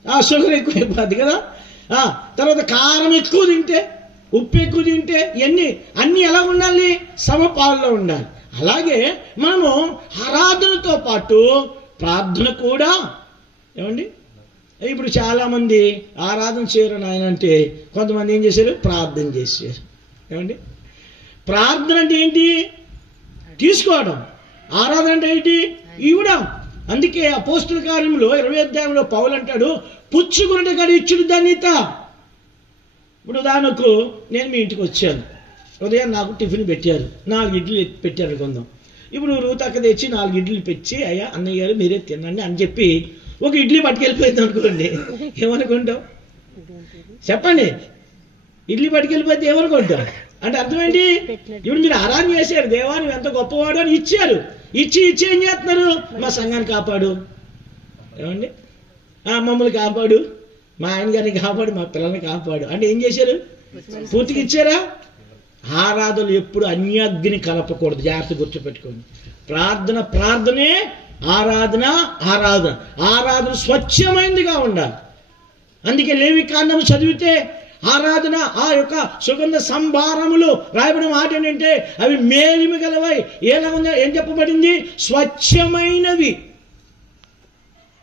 ఆ షుగర్ ఎక్కువ అయిపోద్ది కదా. తర్వాత కారం ఎక్కువ తింటే, ఉప్పు ఎక్కువ తింటే అన్ని ఎలా ఉండాలి? సమపాలలో ఉండాలి. అలాగే మనము ఆరాధనతో పాటు ప్రార్థన కూడా ఏమండి. ఇప్పుడు చాలా మంది ఆరాధన చేయరు నాయన అంటే, కొంతమంది ఏం చేశారు? ప్రార్థన చేశారు. ఏమండి? ప్రార్థన అంటే ఏంటి? తీసుకోవడం. ఆరాధన అంటే ఏంటి? ఇవ్వడం. అందుకే అపోస్తుల కార్యంలో 20వ అధ్యాయంలో పౌలు అంటాడు, పుచ్చుకున్నట్టు కాదు ఇచ్చుడు ధన్యత. ఇప్పుడు ఉదాహరణకు నేను మీ ఇంటికి వచ్చాను, ఉదయం నాకు టిఫిన్ పెట్టారు, 4 ఇడ్లీ పెట్టారు కొందాం. ఇప్పుడు రూతక్క తెచ్చి 4 ఇడ్లీలు పెట్టి, అయ్యా అన్నయ్య గారు మీరే తినండి అని చెప్పి ఒక ఇడ్లీ పట్టుకెళ్ళిపోయింది అనుకోండి, ఏమనుకుంటాం? చెప్పండి. ఇడ్లీ పట్టుకెళ్ళిపోతే ఏమనుకుంటాం? అంటే అర్థమేంటి? ఇప్పుడు మీరు ఆరాధన చేశారు, దేవా నువ్వు ఎంత గొప్పవాడు అని ఇచ్చారు. ఇచ్చి ఏం చేస్తున్నారు? మా సంఘాన్ని కాపాడు, ఏమండి, మమ్మల్ని కాపాడు, మా ఆయన గారిని కాపాడు, మా పిల్లల్ని కాపాడు అంటే ఏం చేశారు? పూర్తిగా ఇచ్చారా? ఆరాధనలు ఎప్పుడు అన్యాగ్ని కలపకూడదు, జాగ్రత్త గుర్తుపెట్టుకోండి. ప్రార్థనే ఆరాధన, ఆరాధన స్వచ్ఛమైనదిగా ఉండాలి. అందుకే లేవి కాండము చదివితే ఆరాధన ఆ యొక్క సుగంధ సంభారములు రాయబడిన మాట ఏంటంటే అవి మేలిమి గలవై, ఎలా ఉందా ఏం చెప్పబడింది, స్వచ్ఛమైనవి.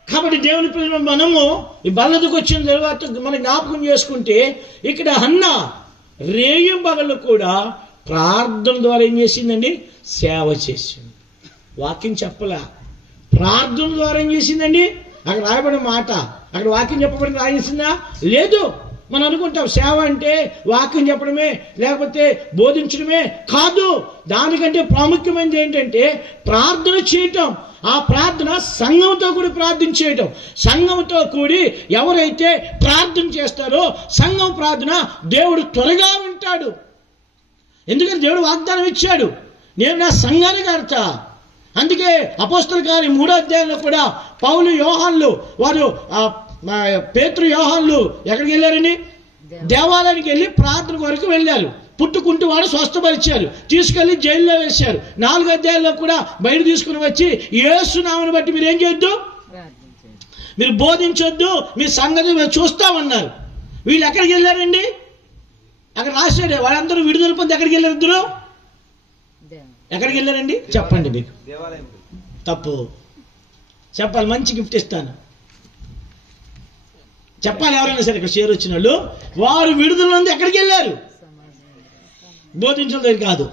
కాబట్టి దేవుని పిల్లలు మనము ఈ బల్లదుకు వచ్చిన తర్వాత మనం జ్ఞాపకం చేసుకుంటే ఇక్కడ హన్నా రేయింబగళ్ళు కూడా ప్రార్థన ద్వారా ఏం చేసిందండి, సేవ చేసింది. వాక్యం చెప్పలా, ప్రార్థన ద్వారా ఏం చేసిందండి. అక్కడ రాయబడిన మాట, అక్కడ వాక్యం చెప్పబడి రాయించిందా లేదు. మనం అనుకుంటాం సేవ అంటే వాక్యం చెప్పడమే లేకపోతే బోధించడమే కాదు. దానికంటే ప్రాముఖ్యమైనది ఏంటంటే ప్రార్థన చేయటం. ఆ ప్రార్థన సంఘంతో కూడి ప్రార్థన చేయటం. సంఘంతో కూడి ఎవరైతే ప్రార్థన చేస్తారో సంఘం ప్రార్థన దేవుడు త్వరగా వింటాడు. ఎందుకంటే దేవుడు వాగ్దానం ఇచ్చాడు, నేను నా సంఘాన్ని కడతా. అందుకే అపోస్తల కార్యం 3వ అధ్యాయంలో కూడా పౌలు యోహాన్లు వారు పేతురు యోహాన్లు ఎక్కడికి వెళ్ళారండి, దేవాలయానికి వెళ్ళి ప్రార్థన కొరకు వెళ్ళారు. పుట్టుకుంటూ వాడు స్వస్థపరిచారు, తీసుకెళ్లి జైల్లో వేశారు. 4వ అధ్యాయంలో కూడా బయట తీసుకుని వచ్చి యేసు నామమును బట్టి మీరు ఏం చేయొద్దు, మీరు బోధించొద్దు, మీ సంగతి మీరు చూస్తామన్నారు. వీళ్ళు ఎక్కడికి వెళ్ళారండి, అక్కడ రాశాడు వాళ్ళందరూ విడుదల పొంది ఎక్కడికి వెళ్ళారు, ఇద్దరు ఎక్కడికి వెళ్ళారండి చెప్పండి. మీకు తప్పు చెప్పాలి, మంచి గిఫ్ట్ ఇస్తాను చెప్పాలి. ఎవరైనా సరే ఇక్కడ షేర్ వచ్చిన వాళ్ళు వారు విడుదల నుండి ఎక్కడికి వెళ్ళారు, బోధించడం కాదు,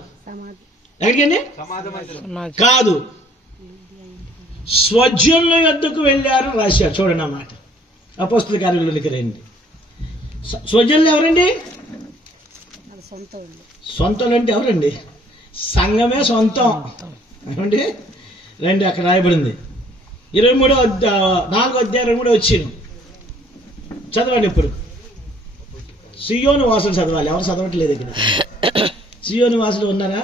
ఎక్కడికండి కాదు, స్వజనుల యొద్దకు వెళ్ళారు రాశారు. చూడండి అన్నమాట, అపోస్తల కార్యాలలోనికి రండి. స్వజనులు ఎవరండి, సొంతం అంటే ఎవరండి, సంఘమే సొంతం ఏమండి. రండి అక్కడ రాయబడింది 4వ అధ్యాయం 23 వచ్చింది. చదవండి. ఇప్పుడు సియోను వాసులు చదవాలి, ఎవరు చదవట్లేదు ఇక్కడ. సియోను వాసులు ఉన్నారా,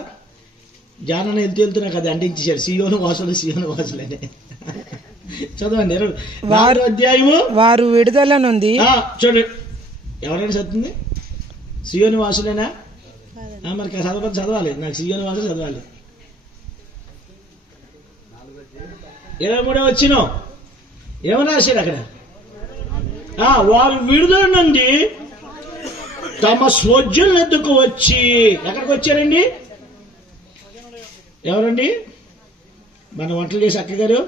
జానన వెళ్తున్నా కదా అంటించేశారు సియోను వాసులనే. చదవండి 4వ అధ్యాయము. వారు విడుదల నుండి చూడండి, ఎవరైనా చదువుతుంది సియోను వాసులేనా, మరి చదవాలి, నాకు సియోను వాసులు చదవాలి. 23 వచ్చిన ఏమని రాశారు అక్కడ, వారు విడుదల నుండి తమ స్వజనుల వద్దకు వచ్చి, ఎక్కడికి వచ్చారండి, ఎవరండి, మన వంటలు చేసి అక్క గారు.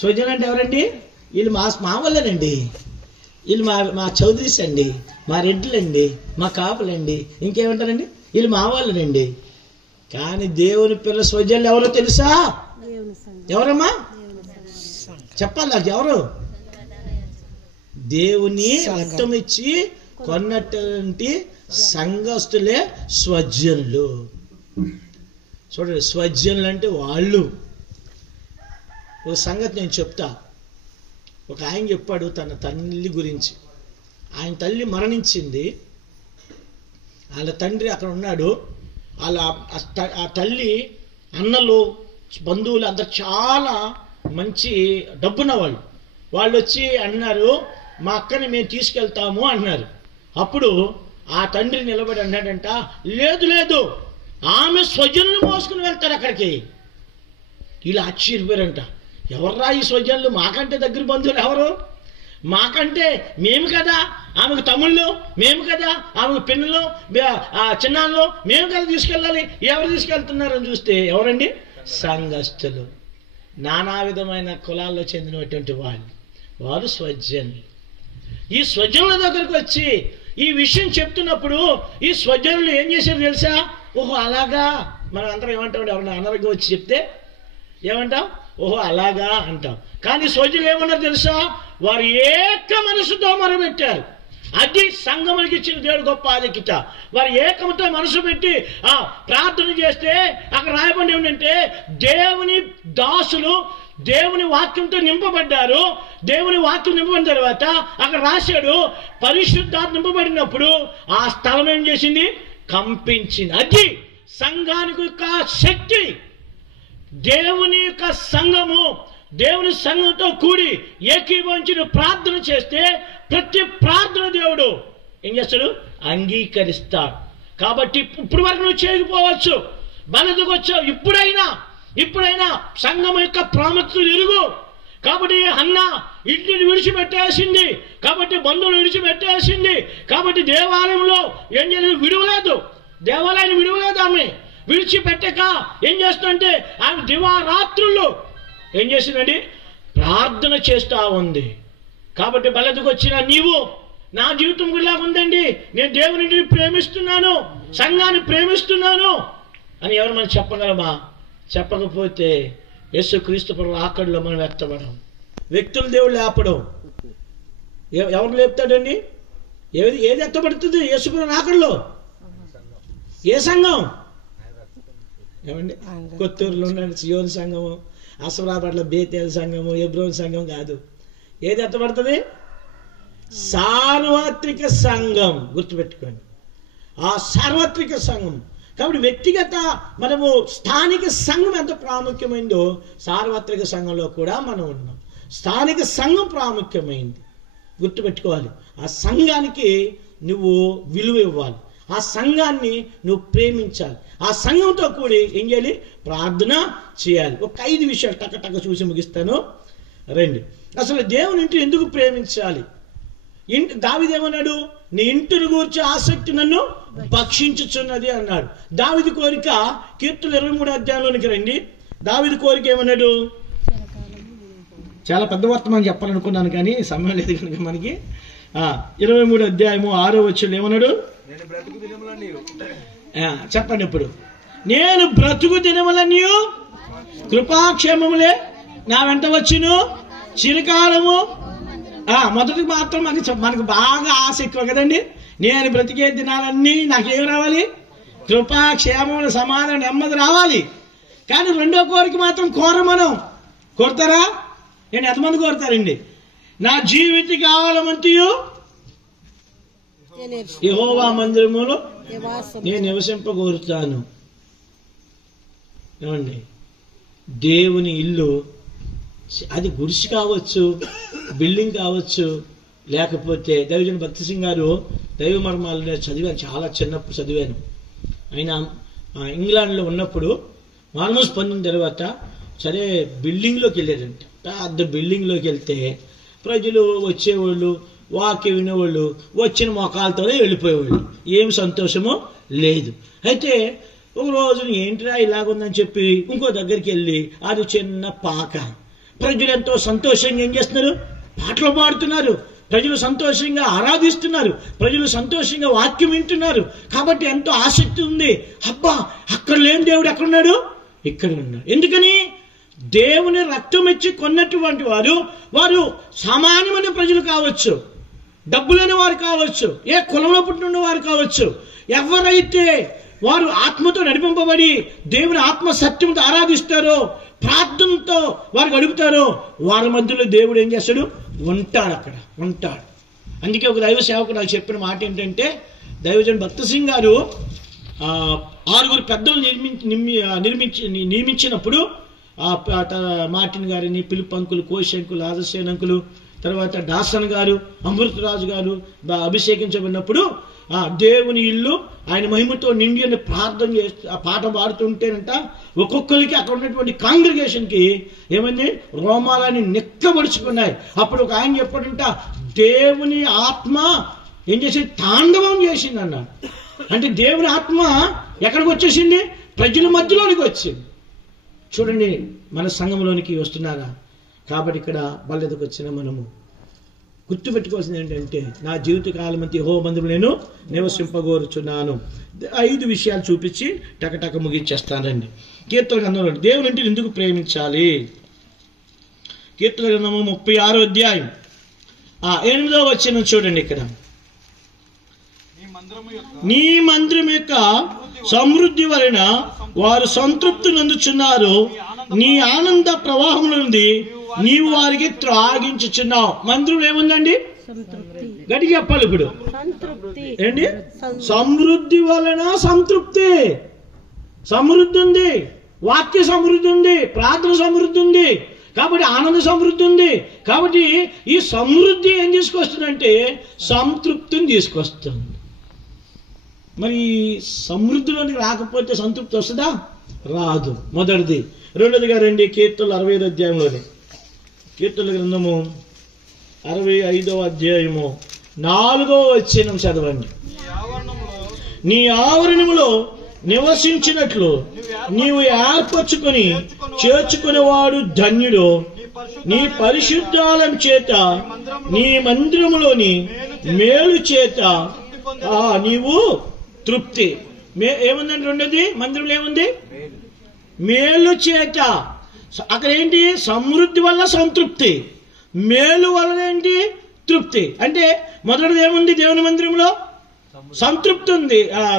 స్వజనులు అంటే ఎవరండి, వీళ్ళు మా వాళ్ళనండి, వీళ్ళు మా చౌదరీస్ అండి, మా రెడ్లండి, మా కాపులండి, ఇంకేమంటారండి, వీళ్ళు మా వాళ్ళనండి. కానీ దేవుని పిల్ల స్వజనులు ఎవరో తెలుసా, ఎవరమ్మా చెప్పాలి నాకు, ఎవరు, దేవుని రక్తం ఇచ్చి కొన్నటువంటి సంఘస్థులే స్వజనులు. చూడండి, స్వజనులు అంటే వాళ్ళు. ఒక సంగతి నేను చెప్తా. ఒక ఆయన చెప్పాడు తన తల్లి గురించి. ఆయన తల్లి మరణించింది, వాళ్ళ తండ్రి అక్కడ ఉన్నాడు. వాళ్ళ ఆ తల్లి అన్నలు బంధువులు అందరు చాలా మంచి డబ్బున్న వాళ్ళు వచ్చి అన్నారు, మా అక్కని మేము తీసుకెళ్తాము అన్నారు. అప్పుడు ఆ తండ్రి నిలబడి అన్నాడంట, లేదు ఆమె స్వజనులు మోసుకుని వెళ్తారు అక్కడికి. వీళ్ళు ఆశ్చర్యపోయారంట, ఎవర్రా ఈ స్వజనులు, మాకంటే దగ్గర బంధువులు ఎవరు, మాకంటే మేము కదా ఆమెకు తమ్ముళ్ళు, మేము కదా ఆమెకు పిన్నలు చిన్నాళ్ళు, మేము కదా తీసుకెళ్ళాలి. ఎవరు తీసుకెళ్తున్నారని చూస్తే ఎవరండి, సంఘస్థులు, నానా విధమైన కులాల్లో చెందినటువంటి వారు స్వజనులు. ఈ స్వజనుల దగ్గరకు వచ్చి ఈ విషయం చెప్తున్నప్పుడు ఈ స్వజనులు ఏం చేశారు తెలుసా, ఓహో అలాగా. మనం అందరం ఏమంటాం, ఎవరైనా అనారోగ్యం వచ్చి చెప్తే ఏమంటాం, ఓహో అలాగా అంటాం. కానీ స్వజనులు ఏమన్నారు తెలుసా, వారు ఏక మనసుతో మొరబెట్టారు. అది సంఘములకి ఇచ్చిన దేవుడు గొప్ప ఆధిక్యత. వారు ఏకముతో మనసు పెట్టి ప్రార్థన చేస్తే అక్కడ రాయబడి ఏంటంటే దేవుని దాసులు దేవుని వాక్యంతో నింపబడ్డారు. దేవుని వాక్యం నింపబడిన తర్వాత అక్కడ రాశాడు, పరిశుద్ధాత్మ నింపబడినప్పుడు ఆ స్థలం ఏం చేసింది, కంపించింది. అది సంఘానికి యొక్క శక్తి. దేవుని యొక్క సంఘము దేవుని సంఘంతో కూడి ఏకీభవించిన ప్రార్థన చేస్తే ప్రతి ప్రార్థన దేవుడు ఏం చేస్తాడు, అంగీకరిస్తాడు. కాబట్టి ఇప్పుడు వరకు నువ్వు చేయకపోవచ్చు, బలెదకు వచ్చావు. ఇప్పుడైనా సంఘం యొక్క ప్రాముఖ్యతలు ఎరుగు. కాబట్టి అన్న ఇంటిని విడిచిపెట్టేసింది, కాబట్టి బంధువులు విడిచిపెట్టేసింది, కాబట్టి దేవాలయంలో ఏం చేయలేదు, విడువలేదు, దేవాలయాన్ని విడువలేదు. ఆమె విడిచిపెట్టక ఏం చేస్తుందంటే ఆమె దివారాత్రులు ఏం చేసిందండి, ప్రార్థన చేస్తూ ఉంది. కాబట్టి బలెదకు వచ్చిన నీవు, నా జీవితం ఇలా ఉందండి, నేను దేవుని ప్రేమిస్తున్నాను, సంఘాన్ని ప్రేమిస్తున్నాను అని ఎవరు మనం చెప్పగలమా? చెప్పకపోతే యేసుక్రీస్తు ప్రభు ఆకడిలో మనం ఎత్తబడం. వ్యక్తులు దేవుడు లేపడం. ఎవరు లేపుతాడండి? ఏది ఎత్తబడుతుంది యేసు ప్రభు ఆకడిలో? ఏ సంఘం? ఏమండి, కొత్తూరులో ఉన్న సియోన్ సంఘము, అసరాబాద్లో బేతేల్ సంఘము, ఎబ్రోన్ సంఘం కాదు. ఏది ఎత్తబడుతుంది? సార్వత్రిక సంఘం. గుర్తుపెట్టుకోండి, ఆ సార్వత్రిక సంఘం. కాబట్టి వ్యక్తిగత మనము స్థానిక సంఘం ఎంత ప్రాముఖ్యమైందో సార్వత్రిక సంఘంలో కూడా మనం ఉన్నాం. స్థానిక సంఘం ప్రాముఖ్యమైంది, గుర్తుపెట్టుకోవాలి. ఆ సంఘానికి నువ్వు విలువ ఇవ్వాలి, ఆ సంఘాన్ని నువ్వు ప్రేమించాలి, ఆ సంఘంతో కూడి ఏం చేయాలి, ప్రార్థన చేయాలి. ఒక 5 విషయాలు టక్క చూసి ముగిస్తాను. రండి. అసలు దేవుని ఇంటిని ఎందుకు ప్రేమించాలి? దావీదు ఏమన్నాడు? నీ ఇంటిని గూర్చి ఆసక్తి నన్ను భక్షించుచున్నది అన్నాడు. దావీదు కోరిక కీర్తనలు 23 అధ్యాయంలోనికి రండి. దావీదు కోరిక ఏమన్నాడు? చాలా పెద్ద వర్తమానం చెప్పాలనుకున్నాను కానీ సమయం లేదు కనుక మనకి. 23 అధ్యాయము 6వ వచనం ఏమన్నాడు? చెప్పండి ఇప్పుడు. నేను బ్రతుకు దినములన్నీ కృపాక్షేమములే నా వెంట వచ్చును చిరకాలము. మొదటికి మాత్రం మనకు బాగా ఆశ ఎక్కువ కదండి. నేను బ్రతికే దినాలన్నీ నాకేం రావాలి? కృపాక్షేమముల సమాధానం నెమ్మది రావాలి. కానీ రెండో కోరిక మాత్రం మనం కోరుతారా? నేను ఎంతమంది కోరుతారండి? నా జీవిత కావాలమంతయు యెహోవా మందిరములో నేను నివసింపగోరుతాను. ఏమండి, దేవుని ఇల్లు అది గుడిసి కావచ్చు, బిల్డింగ్ కావచ్చు, లేకపోతే దైవజన భక్తి సింగ్ గారు దైవ మర్మాలు చదివాను, చాలా చిన్నప్పుడు చదివాను. ఆయన ఇంగ్లాండ్లో ఉన్నప్పుడు మార్మోస్ పొందిన తర్వాత సరే బిల్డింగ్లోకి వెళ్ళారంట. పెద్ద బిల్డింగ్లోకి వెళ్తే ప్రజలు వచ్చేవాళ్ళు, వాక్య వినేవాళ్ళు, వచ్చిన మొఖాలతోనే వెళ్ళిపోయేవాళ్ళు. ఏం సంతోషమో లేదు. అయితే ఒక రోజు ఏంటిరా ఇలాగుందని చెప్పి ఇంకో దగ్గరికి వెళ్ళి అది చిన్న పాక. ప్రజలు ఎంతో సంతోషంగా ఏం చేస్తున్నారు? పాటలు పాడుతున్నారు, ప్రజలు సంతోషంగా ఆరాధిస్తున్నారు, ప్రజలు సంతోషంగా వాక్యం వింటున్నారు. కాబట్టి ఎంతో ఆసక్తి ఉంది. అబ్బా, అక్కడ లేని దేవుడు ఎక్కడున్నాడు? ఇక్కడ ఉన్నాడు. ఎందుకని? దేవుని రక్తం ఇచ్చి కొన్నటువంటి వారు సామాన్యమైన ప్రజలు కావచ్చు, డబ్బులేని వారు కావచ్చు, ఏ కులంలో పుట్టిన వారు కావచ్చు, ఎవరైతే వారు ఆత్మతో నడిపింపబడి దేవుని ఆత్మ సత్యంతో ఆరాధిస్తారో, ప్రార్థనతో వారు గడుపుతారో, వారి మధ్యలో దేవుడు ఏం చేస్తాడు? ఉంటాడు, అక్కడ ఉంటాడు. అందుకే ఒక దైవ సేవకుడు నాకు చెప్పిన మాట ఏంటంటే, దైవజన్ భక్త సింగ్ గారు 6 పెద్దలు నియమించినప్పుడు మార్టిన్ గారిని, పిలుపు అంకులు, కోశ్ అంకులు, ఆదర్శేన్ అంకులు, తర్వాత డాసన్ గారు, అమృతరాజు గారు అభిషేకించబడినప్పుడు దేవుని ఇల్లు ఆయన మహిమతో నిండి అని ప్రార్థన చేస్తూ ఆ పాట పాడుతుంటేనంట ఒక్కొక్కరికి అక్కడ ఉన్నటువంటి కాంగ్రిగేషన్కి ఏమైంది? రోమాలని నెక్కబడుచుకున్నాయి. అప్పుడు ఒక ఆయన చెప్పాడంట, దేవుని ఆత్మ ఏం చేసింది? తాండవం చేసింది అన్నాడు. అంటే దేవుని ఆత్మ ఎక్కడికి వచ్చేసింది? ప్రజల మధ్యలోనికి వచ్చింది. చూడండి, మన సంఘంలోనికి వస్తున్నారా? కాబట్టి ఇక్కడ బల్లెదకు వచ్చిన మనము గుర్తుపెట్టుకోవాల్సింది ఏంటంటే, నా జీవిత కాలం అంతా యెహోవా మందిరంలో నేను నివసింపగోరుచున్నాను. 5 విషయాలు చూపించి టకటక ముగించేస్తానండి. కీర్తన గ్రంథంలో దేవుని ఇంటిని ఎందుకు ప్రేమించాలి? కీర్తన గ్రంథము 36వ అధ్యాయం 8వ వచనం చూడండి. ఇక్కడ నీ మందిరం యొక్క సమృద్ధి వలన వారు సంతృప్తి నందుచున్నారు, నీ ఆనంద ప్రవాహంలో నుండి నీవు వారికి త్రాగించుచున్నావు. మందిరం ఏముందండి? గట్టిగా చెప్పాలి ఇప్పుడు ఏంటి? సమృద్ధి వలన సంతృప్తి. సమృద్ధి ఉంది, వాక్య సమృద్ధి ఉంది, ప్రార్థన సమృద్ధి ఉంది, కాబట్టి ఆనంద సమృద్ధి ఉంది. కాబట్టి ఈ సమృద్ధి ఏం తీసుకొస్తుందంటే సంతృప్తిని తీసుకొస్తుంది. మరి సమృద్ధిలోనికి రాకపోతే సంతృప్తి వస్తుందా? రాదు. మొదటిది. రెండోదిగా రండి, కీర్తనలు 65 అధ్యాయంలోనే, కీర్తనల గ్రంథము 65వ అధ్యాయము 4వ వచనం చదవండి. నీ ఆవరణములో నివసించినట్లు నీవు ఏర్పరచుకొని చేర్చుకునేవాడు ధన్యుడు. నీ పరిశుద్ధాలయం చేత నీ మందిరములోని మేలు చేత నీవు తృప్తి. ఏముందండి? రెండోది, మందిరంలో ఏముంది? మేలు చేత. అక్కడ ఏంటి? సమృద్ధి వల్ల సంతృప్తి, మేలు వల్ల ఏంటి? తృప్తి. అంటే మొదటిది ఏముంది? దేవుని మందిరంలో సంతృప్తి ఉంది,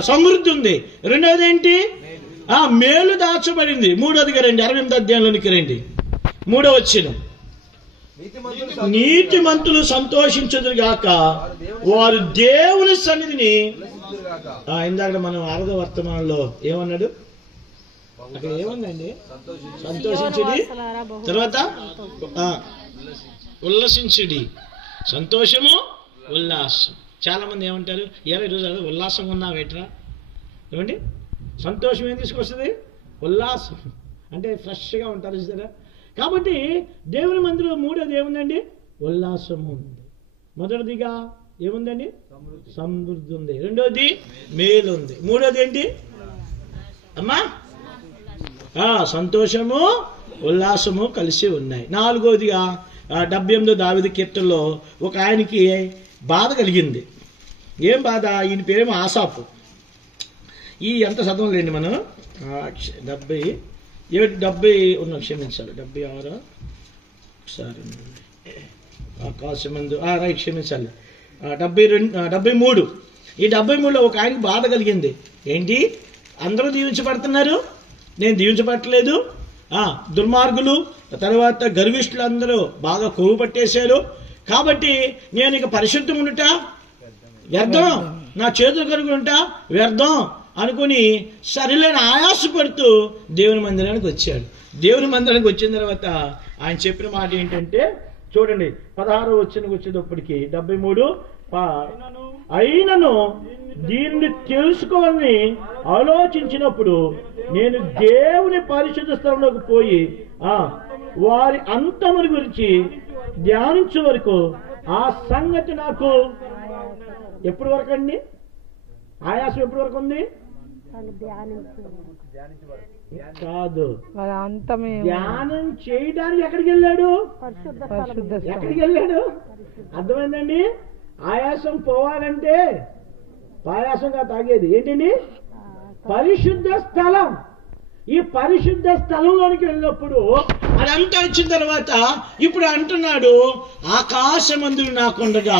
సమృద్ధి ఉంది. రెండవది ఏంటి? మేలు దాచబడింది. మూడోదిగా రండి, 68వ అధ్యాయంలోనికి రండి, 3వ వచనం. నీతిమంతులు సంతోషించుదురు గాక, వారు దేవుని సన్నిధిని. ఇందాక మనం 6వ వర్తమానంలో ఏమన్నాడు? అక్కడ ఏముందండి? సంతోషించుడి, తర్వాత ఉల్లసించుడి. సంతోషము, ఉల్లాసం. చాలా మంది ఏమంటారు? ఈరోజు ఉల్లాసంగా ఉన్నావేట్రా? ఏమండి? సంతోషం ఏం తీసుకొస్తుంది? ఉల్లాసం. అంటే ఫ్రెష్గా ఉంటారు చూసారా? కాబట్టి దేవుని మందిరంలో మూడోది ఏముందండి? ఉల్లాసం ఉంది. మొదటిదిగా ఏముందండి? సమృద్ధి ఉంది. రెండోది మేలు ఉంది. మూడోది ఏంటి అమ్మా? సంతోషము, ఉల్లాసము కలిసి ఉన్నాయి. నాలుగోదిగా 78వ దావీదు కీర్తనలో ఒక ఆయనకి బాధ కలిగింది. ఏం బాధ? ఈయన పేరేమో ఆసాపు. ఈ ఎంత చదవలేండి మనం, 70 ఉన్న, క్షమించాలి, 76 ఒకసారి ఆకాశమందు రైట్, క్షమించాలి, 73. ఈ 73లో ఒక ఆయనకి బాధ కలిగింది. ఏంటి? అందరూ దీవించబడుతున్నారు, నేను దీవించబట్టలేదు. దుర్మార్గులు, తర్వాత గర్విష్ఠులు అందరూ బాగా కొవ్వు పట్టేశారు. కాబట్టి నేను ఇక పరిశుద్ధం ఉండుట వ్యర్థం, నా చేతులు కరుగుంట వ్యర్థం అనుకుని సరిలేని ఆయాసపడుతూ దేవుని మందిరానికి వచ్చాడు. దేవుని మందిరానికి వచ్చిన తర్వాత ఆయన చెప్పిన మాట ఏంటంటే, చూడండి 16వ వచనానికి వచ్చేటప్పటికి 73, అయినను దీన్ని తెలుసుకోవాలని ఆలోచించినప్పుడు నేను దేవుని పరిశుద్ధ స్థలంలోకి పోయి వారి అంతముని గురించి ధ్యానించే వరకు ఆ సంగతి నాకు ఎప్పటి వరకు అండి? ఆయాసం ఎప్పటి వరకు ఉంది? కాదు, ధ్యానం చేయడానికి ఎక్కడికి వెళ్ళాడు? ఎక్కడికి వెళ్ళాడు? అర్థమైందండి? ఆయాసం పోవాలంటే పాయాసంగా తాగేది ఏంటండి? పరిశుద్ధ స్థలం. ఈ పరిశుద్ధ స్థలంలోనికి వెళ్ళినప్పుడు అదంతా వచ్చిన తర్వాత ఇప్పుడు అంటున్నాడు, ఆకాశమందు నాకుండగా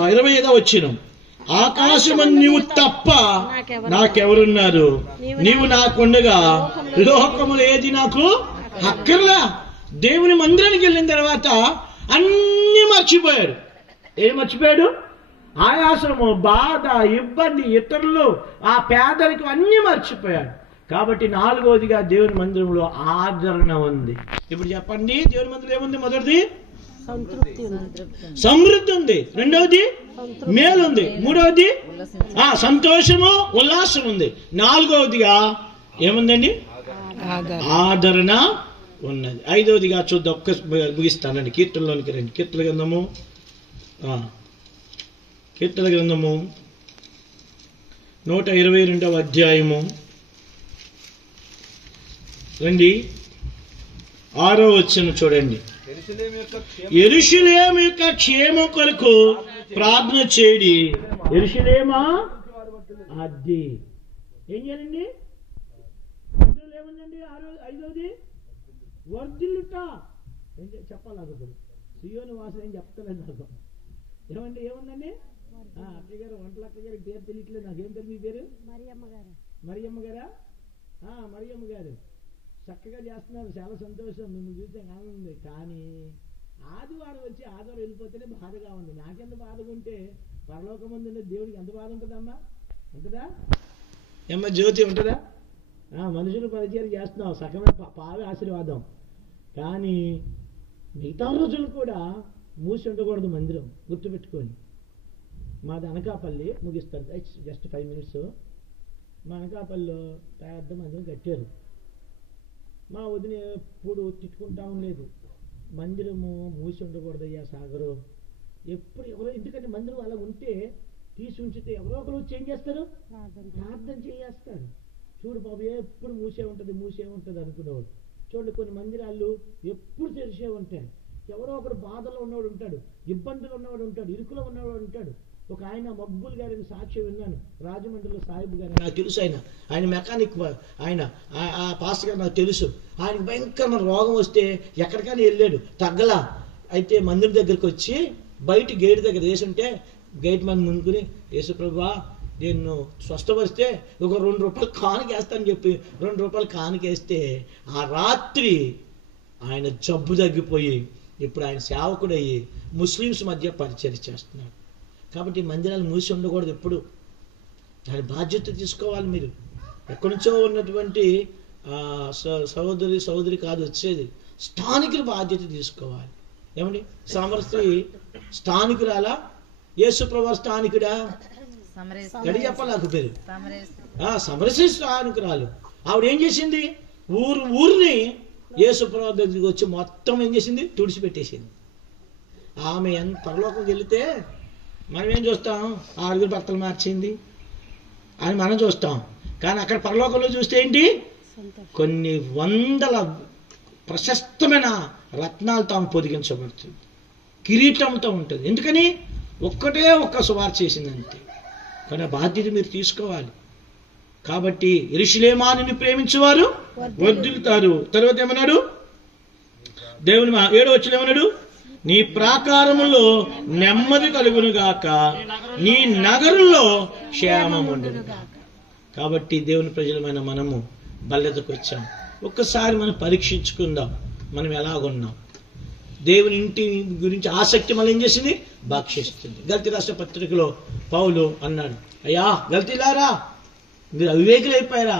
25వ వచనం, ఆకాశమందు నీవు తప్ప నాకెవరున్నారు? నీవు నాకుండగా లోకములు ఏది నాకు అక్కర్లా. దేవుని మందిరానికి వెళ్ళిన తర్వాత అన్ని మర్చిపోయాడు. ఏం మర్చిపోయాడు? ఆయాసము, బాధ, ఇబ్బంది, ఇతరులు, ఆ పేదరికం అన్ని మర్చిపోయాడు. కాబట్టి నాలుగవదిగా దేవుని మందిరంలో ఆదరణ ఉంది. ఇప్పుడు చెప్పండి, దేవుని మందిరం ఏముంది? మొదటిది సమృద్ధి ఉంది, రెండవది మేలు ఉంది, మూడవది సంతోషము, ఉల్లాసం ఉంది, నాలుగవదిగా ఏముందండి? ఆదరణ ఉన్నది. ఐదవదిగా చూద్దాం, ఒక్క ముగిస్తానండి. కీర్తనలోనికి రండి. కీర్తన గ్రంథము 122వ అధ్యాయము రండి, 6వ వచనం చూడండి. యెరూషలేము యొక్క క్షేమం కొరకు ప్రార్థన చేయండి. యెరూషలేమా అది ఏం చేయాలండి? ఏముందండి? ఐదవది వర్ధిల్లుట. చెప్పాలి నాకు ఇప్పుడు సియోను వాసన ఏం చెప్తలేదు నాకు. ఏమండి? ఏముందండి? అక్కయ్య గారు, వంటల అక్కయ్య గారి పేరు తెలియట్లేదు నాకు. ఏం పేరు మీ పేరు? మరియమ్మ గారా? మరియమ్మ గారు చక్కగా చేస్తున్నారు, చాలా సంతోషం, మిమ్మల్ని చూస్తే ఆనందం ఉంది. కానీ ఆదివారం వచ్చి ఆదివారం వెళ్ళిపోతేనే బాధగా ఉంది. నాకెంత బాధగా ఉంటే పరలోకం ముందు దేవుడికి ఎంత బాధ ఉంటుందమ్మా? ఉంటుందా ఏమ్మా? జ్యోతి ఉంటుందా? మనుషులు పరిచయం చేస్తున్నావు, సగమే పావే ఆశీర్వాదం. కానీ మిగతా రోజులు కూడా మూసి ఉండకూడదు మందిరం, గుర్తుపెట్టుకోండి. మాది అనకాపల్లి, ముగిస్తాను జస్ట్ 5 minutes. మా అనకాపల్లిలో పెద్ద మందిరం కట్టారు. మా వదిన ఎప్పుడు తిట్టుకుంటా ఉండేది, మందిరము మూసి ఉండకూడదయ్యా సాగరు, ఎప్పుడు ఎవరో, ఎందుకంటే మందిరం అలా ఉంటే తీసి ఉంచితే ఎవరో ఒకరు వచ్చి ఏం చేస్తారు, ప్రార్థన చేస్తారు. చూడు బాబు ఎప్పుడు మూసే ఉంటుంది అనుకునేవాడు. చూడండి కొన్ని మందిరాలు ఎప్పుడు తెరిచే ఉంటాయి. ఎవరో ఒకడు బాధలో ఉన్నవాడు ఉంటాడు, ఇబ్బందులు ఉన్నవాడు ఉంటాడు, ఇరుకులో ఉన్నవాడు ఉంటాడు. ఒక ఆయన మక్బూల్ గారిని సాక్ష్యం విన్నాను, రాజమండ్రిలో సాహిబ్ గారు, నాకు తెలుసు. ఆయన మెకానిక్, ఆయన ఆ పాస్టర్ గారు నాకు తెలుసు. ఆయనకు భయంకరమైన రోగం వస్తే ఎక్కడికైనా వెళ్ళాడు, తగ్గలా. అయితే మందిరం దగ్గరికి వచ్చి బయట గేట్ దగ్గర వేసుంటే గేట్ మంది ముందుకుని, యేసు ప్రభువా నేను స్వస్థపరిస్తే ఒక 2 రూపాయలు కానుకేస్తానని చెప్పి 2 రూపాయలు కానుకేస్తే ఆ రాత్రి ఆయన జబ్బు తగ్గిపోయి ఇప్పుడు ఆయన సేవకుడయ్యి ముస్లిమ్స్ మధ్య పరిచయం చేస్తున్నాడు. కాబట్టి మందిరాలు మూసి ఉండకూడదు ఎప్పుడు. దాని బాధ్యత తీసుకోవాలి మీరు. ఎక్కడి నుంచో ఉన్నటువంటి సహోదరి కాదు వచ్చేది, స్థానికుల బాధ్యత తీసుకోవాలి. ఏమండి, సమరస్త్రీ స్థానికురాలా, యేసుప్రభు స్థానికుడా? గడి చెప్పాలి నాకు పేరు. సమరస్త్రీ స్థానికురాలు. ఆవిడ ఏం చేసింది, ఊరిని యేసుప్రభు దగ్గరికి వచ్చి మొత్తం ఏం చేసింది, తుడిచిపెట్టేసింది. ఆమె పరలోకంకి వెళితే మనం ఏం చూస్తాం, 6 భర్తలు మార్చింది అని మనం చూస్తాం. కానీ అక్కడ పరలోకంలో చూస్తే ఏంటి, కొన్ని వందల ప్రశస్తమైన రత్నాలతో ఆమె పొదిగించబడుతుంది, కిరీటంతో ఉంటుంది. ఎందుకని, ఒక్క సువార్త చేసింది అంతే. కానీ ఆ బాధ్యత మీరు తీసుకోవాలి. కాబట్టి యెరూషలేమును ప్రేమించేవారు వర్ధిల్లుతారు. తర్వాత ఏమన్నాడు దేవుని 7వ వచనంలో ఏమన్నాడు, నీ ప్రాకారములో నెమ్మది కలుగును గాక, నీ నగరులో క్షేమముండును గాక. కాబట్టి దేవుని ప్రజలమైన మనము బల్లెతకు వచ్చాం. ఒక్కసారి మనం పరీక్షించుకుందాం, మనం ఎలాగున్నాం. దేవుని ఇంటి గురించి ఆసక్తి మనం ఏం చేసింది, భక్షిస్తుంది. గల్తీ రాష్ట్ర పత్రికలో పౌలు అన్నాడు, అయ్యా గల్తీలారా, మీరు అవివేకులైపోయారా,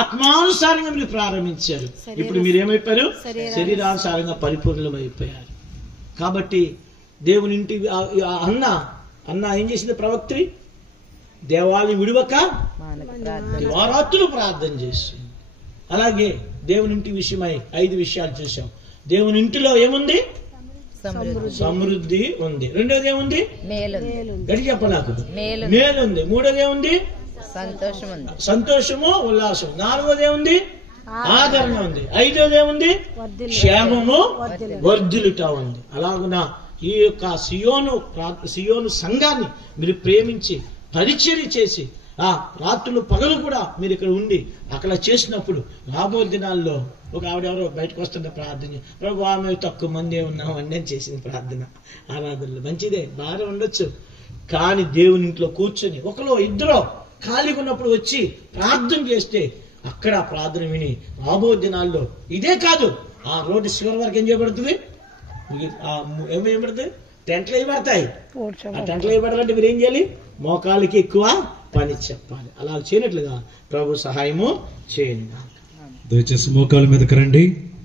ఆత్మానుసారంగా మీరు ప్రారంభించారు, ఇప్పుడు మీరేమైపోయారు, శరీరానుసారంగా పరిపూర్ణమైపోయారు. కాబట్టి దేవుని ఇంటి అన్న ఏం చేసింది, ప్రవక్త్రి దేవాలయం విడువక దివారాత్రులు ప్రార్థన చేసింది. అలాగే దేవుని ఇంటి విషయమై 5 విషయాలు చూసాం. దేవుని ఇంటిలో ఏముంది, సమృద్ధి ఉంది. రెండోది ఏముంది, గడి చెప్ప నాకు, మేలుంది. మూడోది ఏముంది, సంతోషము ఉల్లాసం. 4వది ఏముంది, ఆదరణ ఉంది. 5వది ఏముంది, క్షేమము వర్ధిల్లుట ఉంది. అలాగున ఈ యొక్క సియోను సంఘాన్ని మీరు ప్రేమించి పరిచర్య చేసి రాత్రులు పగలు కూడా మీరు ఇక్కడ ఉండి అక్కడ చేసినప్పుడు రాబోయే దినాల్లో ఒక ఆవిడెవరో బయటకు వస్తున్న ప్రార్థన, ప్రభు ఆమె తక్కువ మంది ఉన్నామండి అని చేసింది ప్రార్థన. ఆరాధనలు మంచిదే, బాగా ఉండొచ్చు. కానీ దేవుని ఇంట్లో కూర్చొని ఒకలో ఇద్దరో ఖాళీగా ఉన్నప్పుడు వచ్చి ప్రార్థన చేస్తే అక్కడ ప్రార్థన విని రాబోయే దినాల్లో ఇదే కాదు, ఆ రోడ్డు చివరి వరకు ఏం చేయబడుతుంది, ఏమేయబడుతుంది, టెంట్లు వేయబడతాయి. ఆ టెంట్లు వేయబడాలంటే మీరు ఏం చేయాలి, మోకాళ్ళకి ఎక్కువ పని చెప్పాలి. అలా చేయనట్లుగా ప్రభు సహాయము చేయండి. దయచేసి మోకాళ్ళ మీదకి రండి.